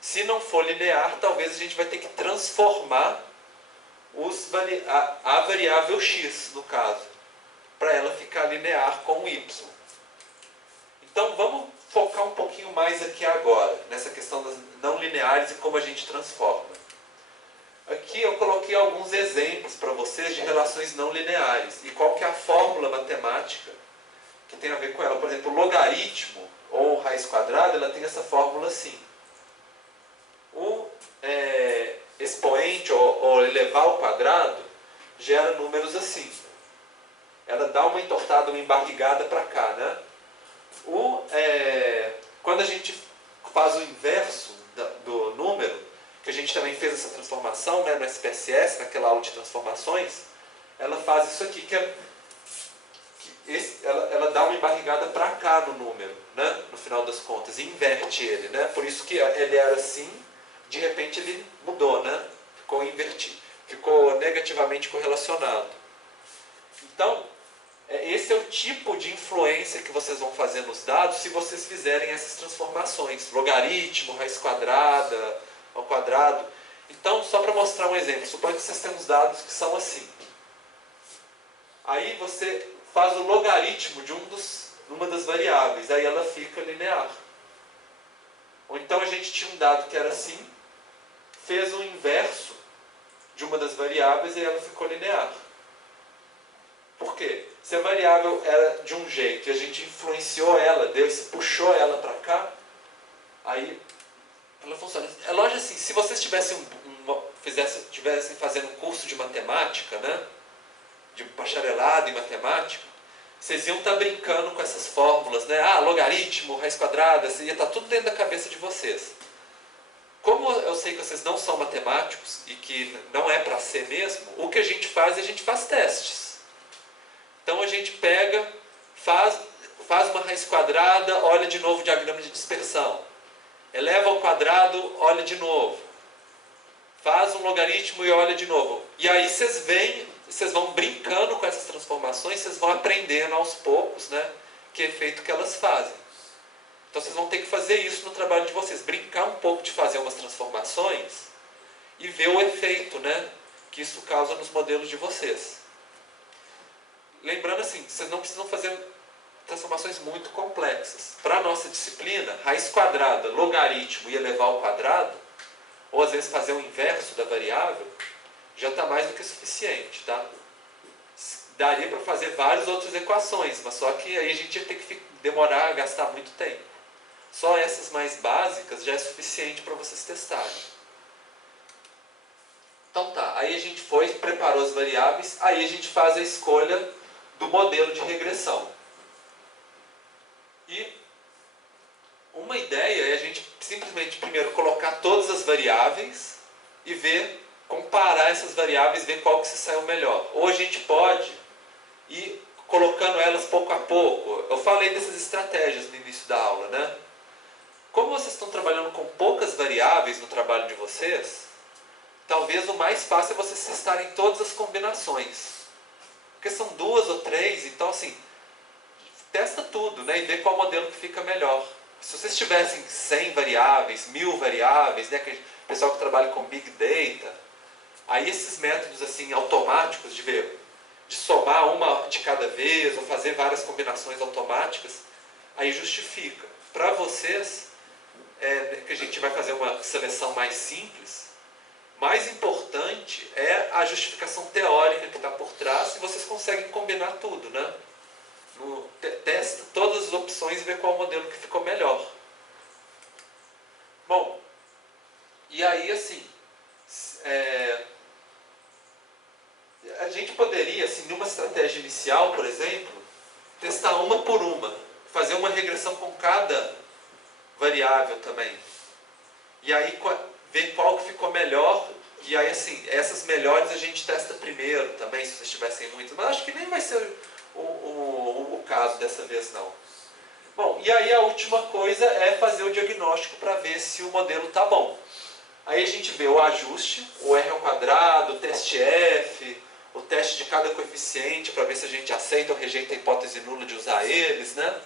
Se não for linear, talvez a gente vai ter que transformar a variável x, no caso, para ela ficar linear com o y. Então vamos focar um pouquinho mais aqui agora, nessa questão das não lineares e como a gente transforma. Aqui eu coloquei alguns exemplos para vocês de relações não lineares. E qual que é a fórmula matemática que tem a ver com ela. Por exemplo, o logaritmo ou raiz quadrada, ela tem essa fórmula assim. O expoente ou elevar ao quadrado gera números assim. Ela dá uma entortada, uma embarrigada para cá, né? Quando a gente faz o inverso do número, que a gente também fez essa transformação, né, no SPSS, naquela aula de transformações, ela faz isso aqui, ela dá uma embarrigada para cá no número, né, no final das contas, e inverte ele, né? Por isso que ele era assim, de repente ele mudou, né? Ficou invertido, ficou negativamente correlacionado. Então, esse é o tipo de influência que vocês vão fazer nos dados se vocês fizerem essas transformações. Logaritmo, raiz quadrada, ao quadrado. Então, só para mostrar um exemplo, suponha que vocês têm uns dados que são assim. Aí você faz o logaritmo de uma das variáveis, aí ela fica linear. Ou então a gente tinha um dado que era assim, fez o inverso de uma das variáveis e ela ficou linear. Por quê? Se a variável era de um jeito e a gente influenciou ela, puxou ela para cá, aí ela funciona. É lógico assim, se vocês estivessem fazendo um curso de matemática, né, de bacharelado em matemática, vocês iam estar brincando com essas fórmulas, né? Logaritmo, raiz quadrada, ia estar tudo dentro da cabeça de vocês. Como eu sei que vocês não são matemáticos e que não é para ser mesmo, o que a gente faz testes. Então a gente pega, faz uma raiz quadrada, olha de novo o diagrama de dispersão. Eleva ao quadrado, olha de novo. Faz um logaritmo e olha de novo. E aí vocês vão brincando com essas transformações, vocês vão aprendendo aos poucos, né, que efeito que elas fazem. Então vocês vão ter que fazer isso no trabalho de vocês, brincar um pouco de fazer umas transformações e ver o efeito, né, que isso causa nos modelos de vocês. Lembrando assim, vocês não precisam fazer transformações muito complexas. Para a nossa disciplina, raiz quadrada, logaritmo e elevar ao quadrado, ou às vezes fazer o inverso da variável, já está mais do que suficiente, tá? daria para fazer várias outras equações, mas só que aí a gente ia ter que demorar, gastar muito tempo. Só essas mais básicas já é suficiente para vocês testarem. Então tá, aí a gente preparou as variáveis, aí a gente faz a escolha do modelo de regressão. E uma ideia é a gente simplesmente primeiro colocar todas as variáveis e comparar essas variáveis, ver qual que se saiu melhor. Ou a gente pode ir colocando elas pouco a pouco. Eu falei dessas estratégias no início da aula, né? Como vocês estão trabalhando com poucas variáveis no trabalho de vocês, talvez o mais fácil é vocês testarem todas as combinações. Porque são 2 ou 3, então assim, testa tudo, né? E vê qual modelo que fica melhor. Se vocês tivessem 100 variáveis, 1000 variáveis, né? O pessoal que trabalha com Big Data, aí esses métodos assim, automáticos de somar uma de cada vez, ou fazer várias combinações automáticas, aí justifica. Para vocês, que a gente vai fazer uma seleção mais simples, mais importante é a justificação teórica que está por trás, e vocês conseguem combinar tudo, né? Testa todas as opções e vê qual modelo que ficou melhor. Bom, e aí assim, a gente poderia, assim, numa estratégia inicial, por exemplo, testar uma por uma, fazer uma regressão com cada variável também. E aí ver qual que ficou melhor, e aí assim, essas melhores a gente testa primeiro também, se vocês tivessem muitas, mas acho que nem vai ser o caso dessa vez não. Bom, e aí a última coisa é fazer o diagnóstico para ver se o modelo está bom. Aí a gente vê o ajuste, o R ao quadrado, o teste F, o teste de cada coeficiente para ver se a gente aceita ou rejeita a hipótese nula de usar eles, né?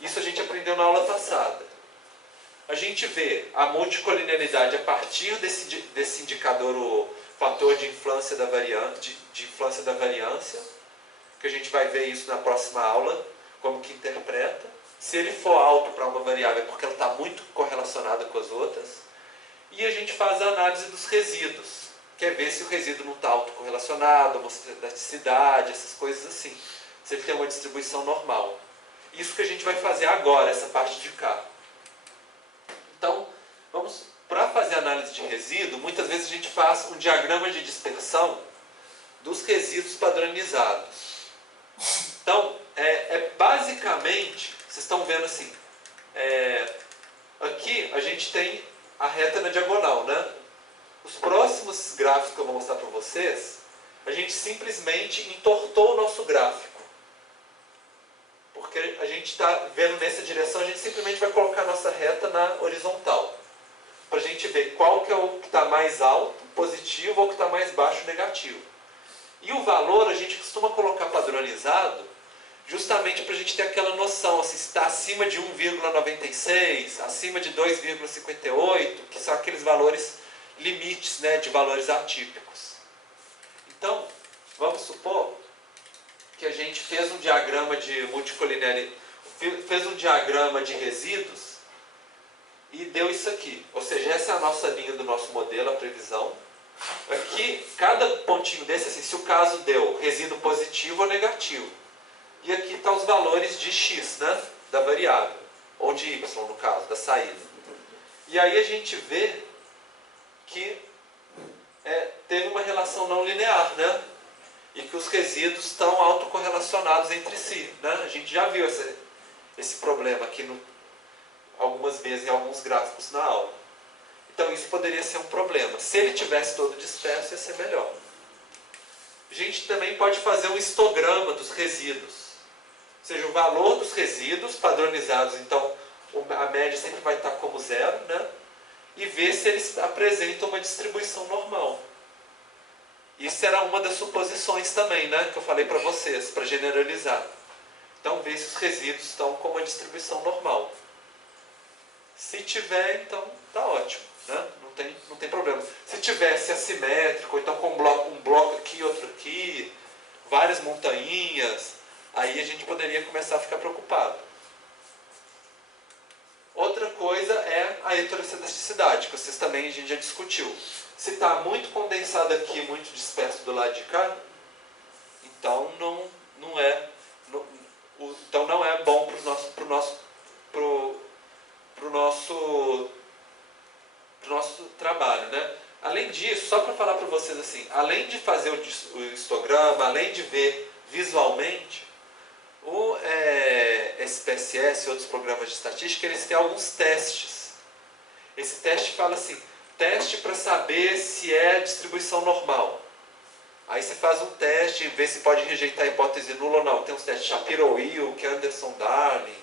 Isso a gente aprendeu na aula passada. A gente vê a multicolinearidade a partir desse indicador, o fator de influência da variância, que a gente vai ver isso na próxima aula, como que interpreta. Se ele for alto para uma variável é porque ela está muito correlacionada com as outras. E a gente faz a análise dos resíduos, que é ver se o resíduo não está autocorrelacionado, homocidasticidade, essas coisas assim. Se ele tem uma distribuição normal. Isso que a gente vai fazer agora, essa parte de cá. Então, para fazer análise de resíduo, muitas vezes a gente faz um diagrama de dispersão dos resíduos padronizados. Então, basicamente, vocês estão vendo assim, aqui a gente tem a reta na diagonal, né? Os próximos gráficos que eu vou mostrar para vocês, a gente simplesmente entortou o nosso gráfico. Porque a gente está vendo nessa direção, a gente simplesmente vai colocar a nossa reta na horizontal. Para a gente ver qual que é o que está mais alto, positivo, ou o que está mais baixo, negativo. E o valor a gente costuma colocar padronizado, justamente para a gente ter aquela noção, assim, se está acima de 1,96, acima de 2,58, que são aqueles valores limites, né, de valores atípicos. Então, vamos supor que a gente fez um diagrama de multicolinearidade, fez um diagrama de resíduos e deu isso aqui. Ou seja, essa é a nossa linha do nosso modelo, a previsão. Aqui, cada pontinho desse, assim, se o caso deu resíduo positivo ou negativo. E aqui estão os valores de x, né, da variável, ou de y, no caso, da saída. E aí a gente vê que teve uma relação não linear, né? E que os resíduos estão autocorrelacionados entre si, né? A gente já viu esse problema aqui algumas vezes em alguns gráficos na aula. Então isso poderia ser um problema. Se ele tivesse todo disperso, ia ser melhor. A gente também pode fazer um histograma dos resíduos. Ou seja, o valor dos resíduos padronizados, então a média sempre vai estar como 0, né? E ver se eles apresentam uma distribuição normal. Isso era uma das suposições também, né, que eu falei para vocês, para generalizar. Então, ver se os resíduos estão com uma distribuição normal. Se tiver, então, está ótimo, né? Não tem problema. Se tivesse assimétrico, então com um bloco aqui, outro aqui, várias montanhas, aí a gente poderia começar a ficar preocupado. Outra coisa é a heterocitasticidade, que vocês também a gente já discutiu. Se está muito condensado aqui, muito disperso do lado de cá, Então não é, então não é bom para o nosso trabalho, né? Além disso, só para falar para vocês assim, além de fazer o histograma, além de ver visualmente, o SPSS e outros programas de estatística, eles têm alguns testes. Esse teste fala assim, teste para saber se é distribuição normal. Aí você faz um teste, vê se pode rejeitar a hipótese nula ou não. Tem uns testes Shapiro-Wilk, Anderson-Darling.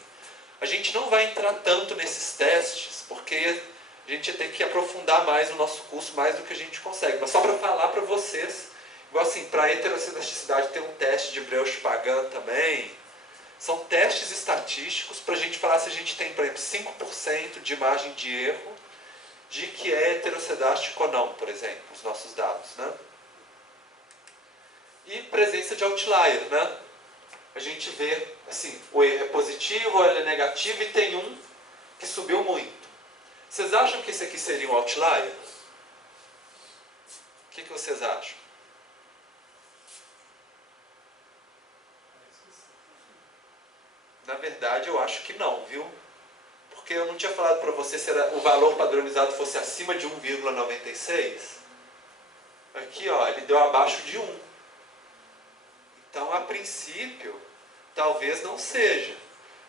A gente não vai entrar tanto nesses testes, porque a gente ia ter que aprofundar mais o nosso curso, mais do que a gente consegue. Mas só para falar para vocês, igual assim, para a heterocitasticidade tem um teste de Breusch-Pagan também. São testes estatísticos para a gente falar se a gente tem, por exemplo, 5% de margem de erro de que é heterocidástico ou não, por exemplo, os nossos dados, né? E presença de outlier, né? A gente vê, assim, o erro é positivo, ou ele é negativo, e tem um que subiu muito. Vocês acham que esse aqui seria um outlier? O que vocês acham? Na verdade, eu acho que não, viu? Porque eu não tinha falado para você se o valor padronizado fosse acima de 1,96. Aqui, ó, ele deu abaixo de 1. Então, a princípio, talvez não seja.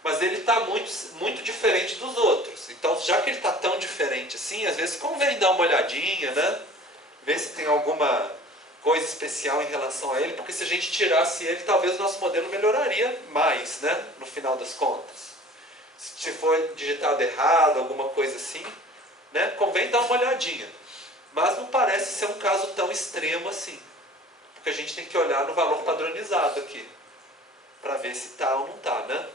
Mas ele está muito diferente dos outros. Então, já que ele está tão diferente assim, às vezes convém dar uma olhadinha, né? Ver se tem alguma coisa especial em relação a ele, porque se a gente tirasse ele, talvez o nosso modelo melhoraria mais, né? No final das contas. Se for digitado errado, alguma coisa assim, né? Convém dar uma olhadinha. Mas não parece ser um caso tão extremo assim. Porque a gente tem que olhar no valor padronizado aqui, para ver se está ou não está, né?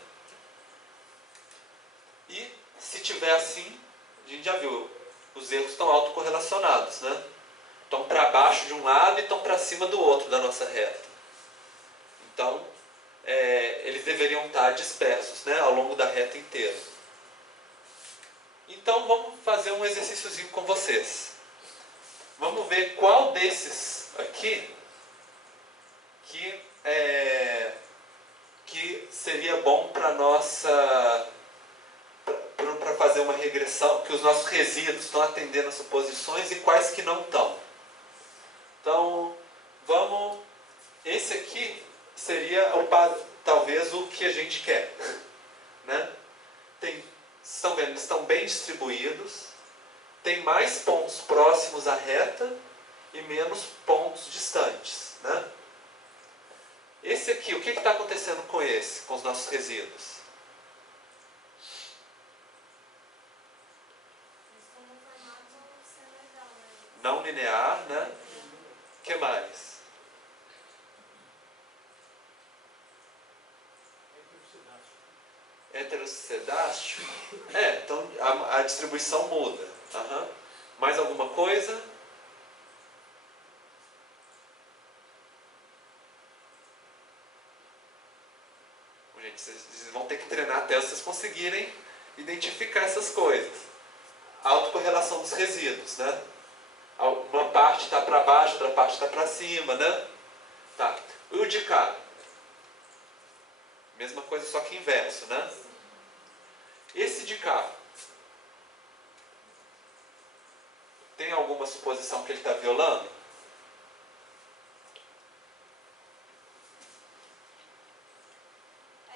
E se tiver assim, a gente já viu, os erros estão autocorrelacionados, né? Estão para baixo de um lado e estão para cima do outro da nossa reta. Então, eles deveriam estar dispersos, né, ao longo da reta inteira. Então, vamos fazer um exercíciozinho com vocês. Vamos ver qual desses aqui que seria bom para para fazer uma regressão, que os nossos resíduos estão atendendo as suposições e quais que não estão. Então, esse aqui seria talvez o que a gente quer, né? Estão vendo, eles estão bem distribuídos, tem mais pontos próximos à reta e menos pontos distantes, né? Esse aqui, o que está acontecendo com os nossos resíduos? Eles estão no formato senoidal, né? Não linear, né? O que mais? Heterocidástico? Então a distribuição muda. Uhum. Mais alguma coisa? Gente, vocês vão ter que treinar até vocês conseguirem identificar essas coisas. A autocorrelação dos resíduos, né? Uma parte está para baixo, outra parte está para cima, né? Tá. E o de cá? Mesma coisa, só que inverso, né? Esse de cá, tem alguma suposição que ele está violando?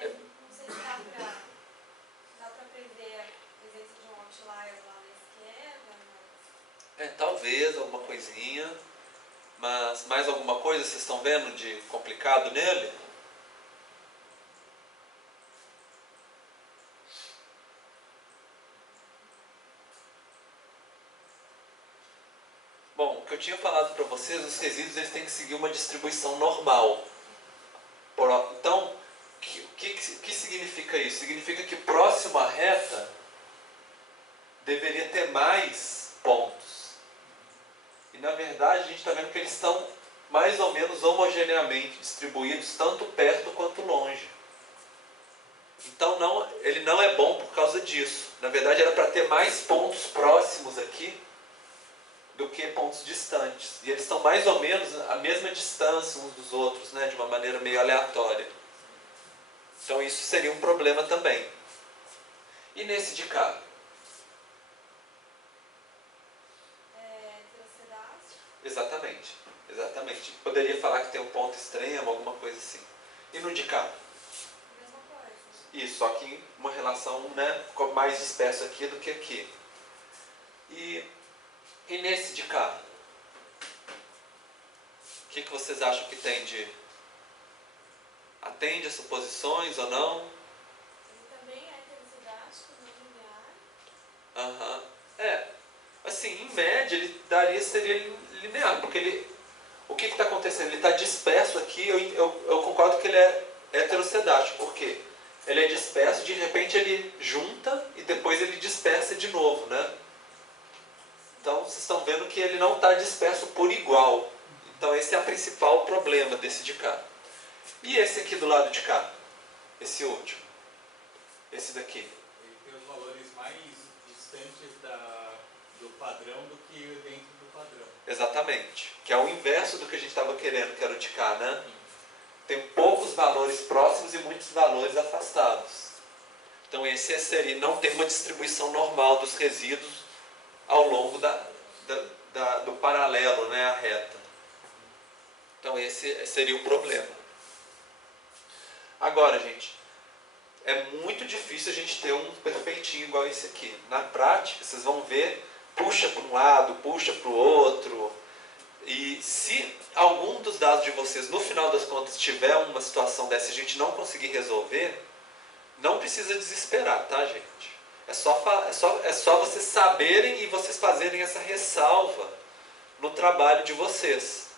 Não sei se dá para prever a presença de um outlier lá na esquerda, mas... Talvez alguma coisinha. Mas mais alguma coisa vocês estão vendo de complicado nele? Bom, o que eu tinha falado para vocês, os resíduos eles têm que seguir uma distribuição normal. Então, o que significa isso? Significa que próximo à reta deveria ter mais pontos. E na verdade a gente está vendo que eles estão mais ou menos homogeneamente distribuídos, tanto perto quanto longe. Então ele não é bom por causa disso. Na verdade era para ter mais pontos próximos aqui do que pontos distantes. E eles estão mais ou menos a mesma distância uns dos outros, né, de uma maneira meio aleatória. Então isso seria um problema também. E nesse de cá? Heterocedástico. Exatamente, exatamente. Poderia falar que tem um ponto extremo, alguma coisa assim. E no de cá? Mesma coisa. Isso, só que uma relação, né, mais dispersa aqui do que aqui. E nesse de cá? O que vocês acham que tem de... Atende a suposições ou não? Ele também é heterocedástico, não linear. Aham. Assim, em média ele seria linear, porque o que está acontecendo? Ele está disperso aqui, eu concordo que ele é heterocedástico, porque ele é disperso, de repente ele junta e depois ele dispersa de novo, né? Então vocês estão vendo que ele não está disperso por igual. Então esse é o principal problema desse de cá. E esse aqui do lado de cá? Esse último? Esse daqui? Ele tem os valores mais distantes do padrão do que dentro do padrão. Exatamente. Que é o inverso do que a gente estava querendo, que era o de cá, né? Tem poucos valores próximos e muitos valores afastados. Então esse seria, não tem uma distribuição normal dos resíduos ao longo do paralelo, né, à reta. Então esse seria o problema. Agora, gente, é muito difícil a gente ter um perfeitinho igual esse aqui. Na prática, vocês vão ver, puxa para um lado, puxa para o outro. E se algum dos dados de vocês, no final das contas, tiver uma situação dessa e a gente não conseguir resolver, não precisa desesperar, tá, gente? É só vocês saberem e vocês fazerem essa ressalva no trabalho de vocês.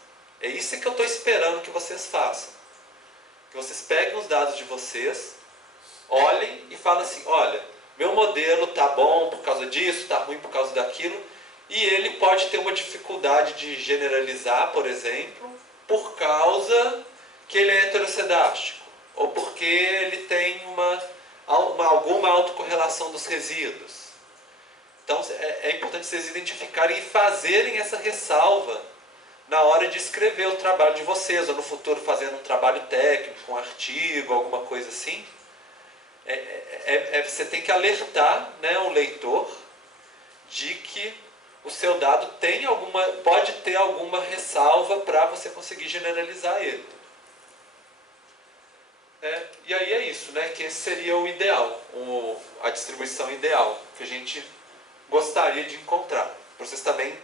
É isso que eu estou esperando que vocês façam. Que vocês peguem os dados de vocês, olhem e falem assim, olha, meu modelo está bom por causa disso, está ruim por causa daquilo, e ele pode ter uma dificuldade de generalizar, por exemplo, por causa que ele é heterocedástico, ou porque ele tem alguma autocorrelação dos resíduos. Então é importante vocês identificarem e fazerem essa ressalva na hora de escrever o trabalho de vocês, ou no futuro fazendo um trabalho técnico, um artigo, alguma coisa assim. Você tem que alertar, né, o leitor de que o seu dado pode ter alguma ressalva para você conseguir generalizar ele. E aí é isso, né, que esse seria o ideal, a distribuição ideal, que a gente gostaria de encontrar. Para vocês também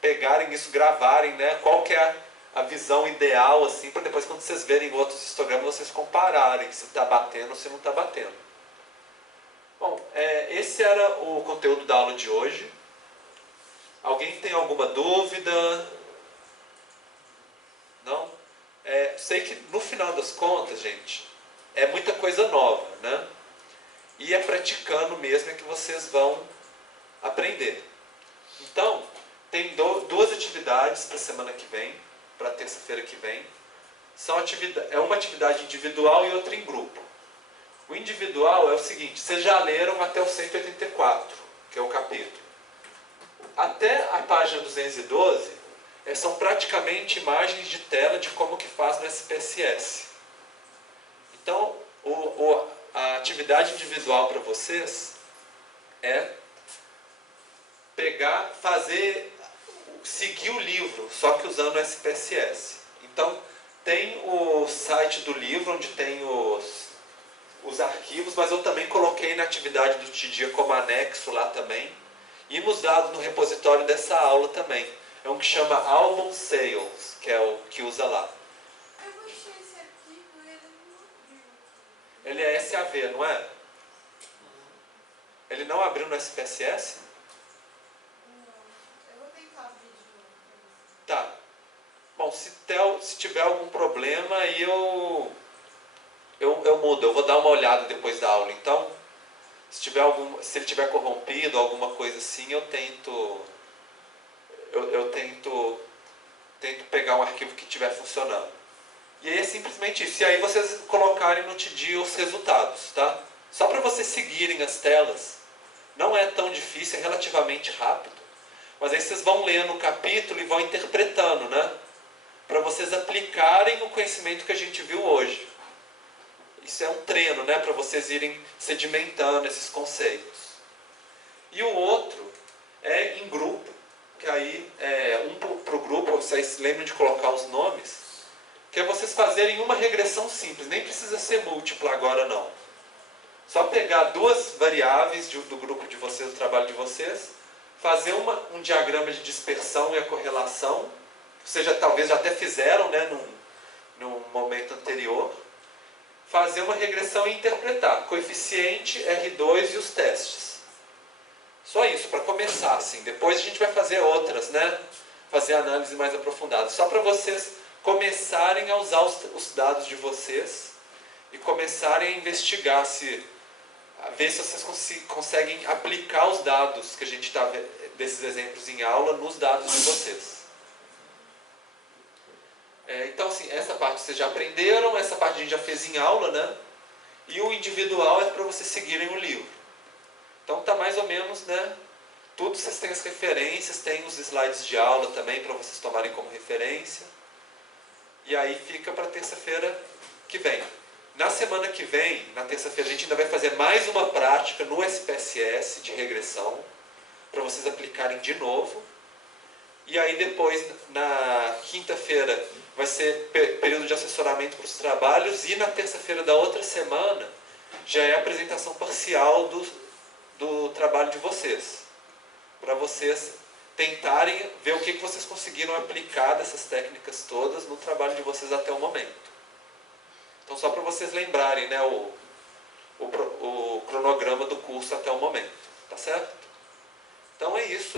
pegarem isso, gravarem, né, qual que é a visão ideal, assim, para depois quando vocês verem outros histogramas, vocês compararem se está batendo ou se não está batendo. Bom, esse era o conteúdo da aula de hoje. Alguém tem alguma dúvida? Não? Sei que no final das contas, gente, é muita coisa nova, né? E é praticando mesmo que vocês vão aprender. Então, tem duas atividades para a semana que vem, para terça-feira que vem. É uma atividade individual e outra em grupo. O individual é o seguinte, vocês já leram até o 184, que é o capítulo. Até a página 212, são praticamente imagens de tela de como que faz no SPSS. Então, a atividade individual para vocês é seguir o livro, só que usando o SPSS. Então, tem o site do livro, onde tem os arquivos, mas eu também coloquei na atividade do Tidia como anexo lá também. E nos dados no repositório dessa aula também. É um que chama Album Sales, que é o que usa lá. Eu baixei esse arquivo e ele não abriu. Ele é SAV, não é? Ele não abriu no SPSS? Não. Eu vou tentar abrir de novo. Tá. Bom, se tiver algum problema, aí eu mudo. Eu vou dar uma olhada depois da aula. Então, se ele tiver corrompido, alguma coisa assim, eu tento pegar um arquivo que estiver funcionando. E aí é simplesmente isso. E aí vocês colocarem no TD os resultados, tá? Só para vocês seguirem as telas. Não é tão difícil, é relativamente rápido. Mas aí vocês vão lendo o capítulo e vão interpretando, né? Para vocês aplicarem o conhecimento que a gente viu hoje. Isso é um treino, né? Para vocês irem sedimentando esses conceitos. E o outro é em grupo, que aí é um para o grupo, vocês lembram de colocar os nomes, que é vocês fazerem uma regressão simples, nem precisa ser múltipla agora não. Só pegar duas variáveis do grupo de vocês, do trabalho de vocês, fazer um diagrama de dispersão e a correlação, vocês talvez já até fizeram, né, num momento anterior, fazer uma regressão e interpretar, coeficiente, R2 e os testes. Só isso, para começar assim. Depois a gente vai fazer outras, né? Fazer análise mais aprofundada. Só para vocês começarem a usar os dados de vocês e começarem a investigar, a ver se vocês conseguem aplicar os dados que a gente está desses exemplos em aula nos dados de vocês. Então, assim, essa parte vocês já aprenderam, essa parte a gente já fez em aula, né? E o individual é para vocês seguirem o livro. Então, tá mais ou menos, né? Tudo vocês têm as referências, tem os slides de aula também para vocês tomarem como referência. E aí fica para terça-feira que vem. Na semana que vem, na terça-feira, a gente ainda vai fazer mais uma prática no SPSS de regressão, para vocês aplicarem de novo. E aí depois, na quinta-feira, vai ser período de assessoramento para os trabalhos, e na terça-feira da outra semana, já é a apresentação parcial do trabalho de vocês. Para vocês tentarem ver o que vocês conseguiram aplicar dessas técnicas todas no trabalho de vocês até o momento. Então, só para vocês lembrarem, né, o cronograma do curso até o momento. Tá certo? Então é isso.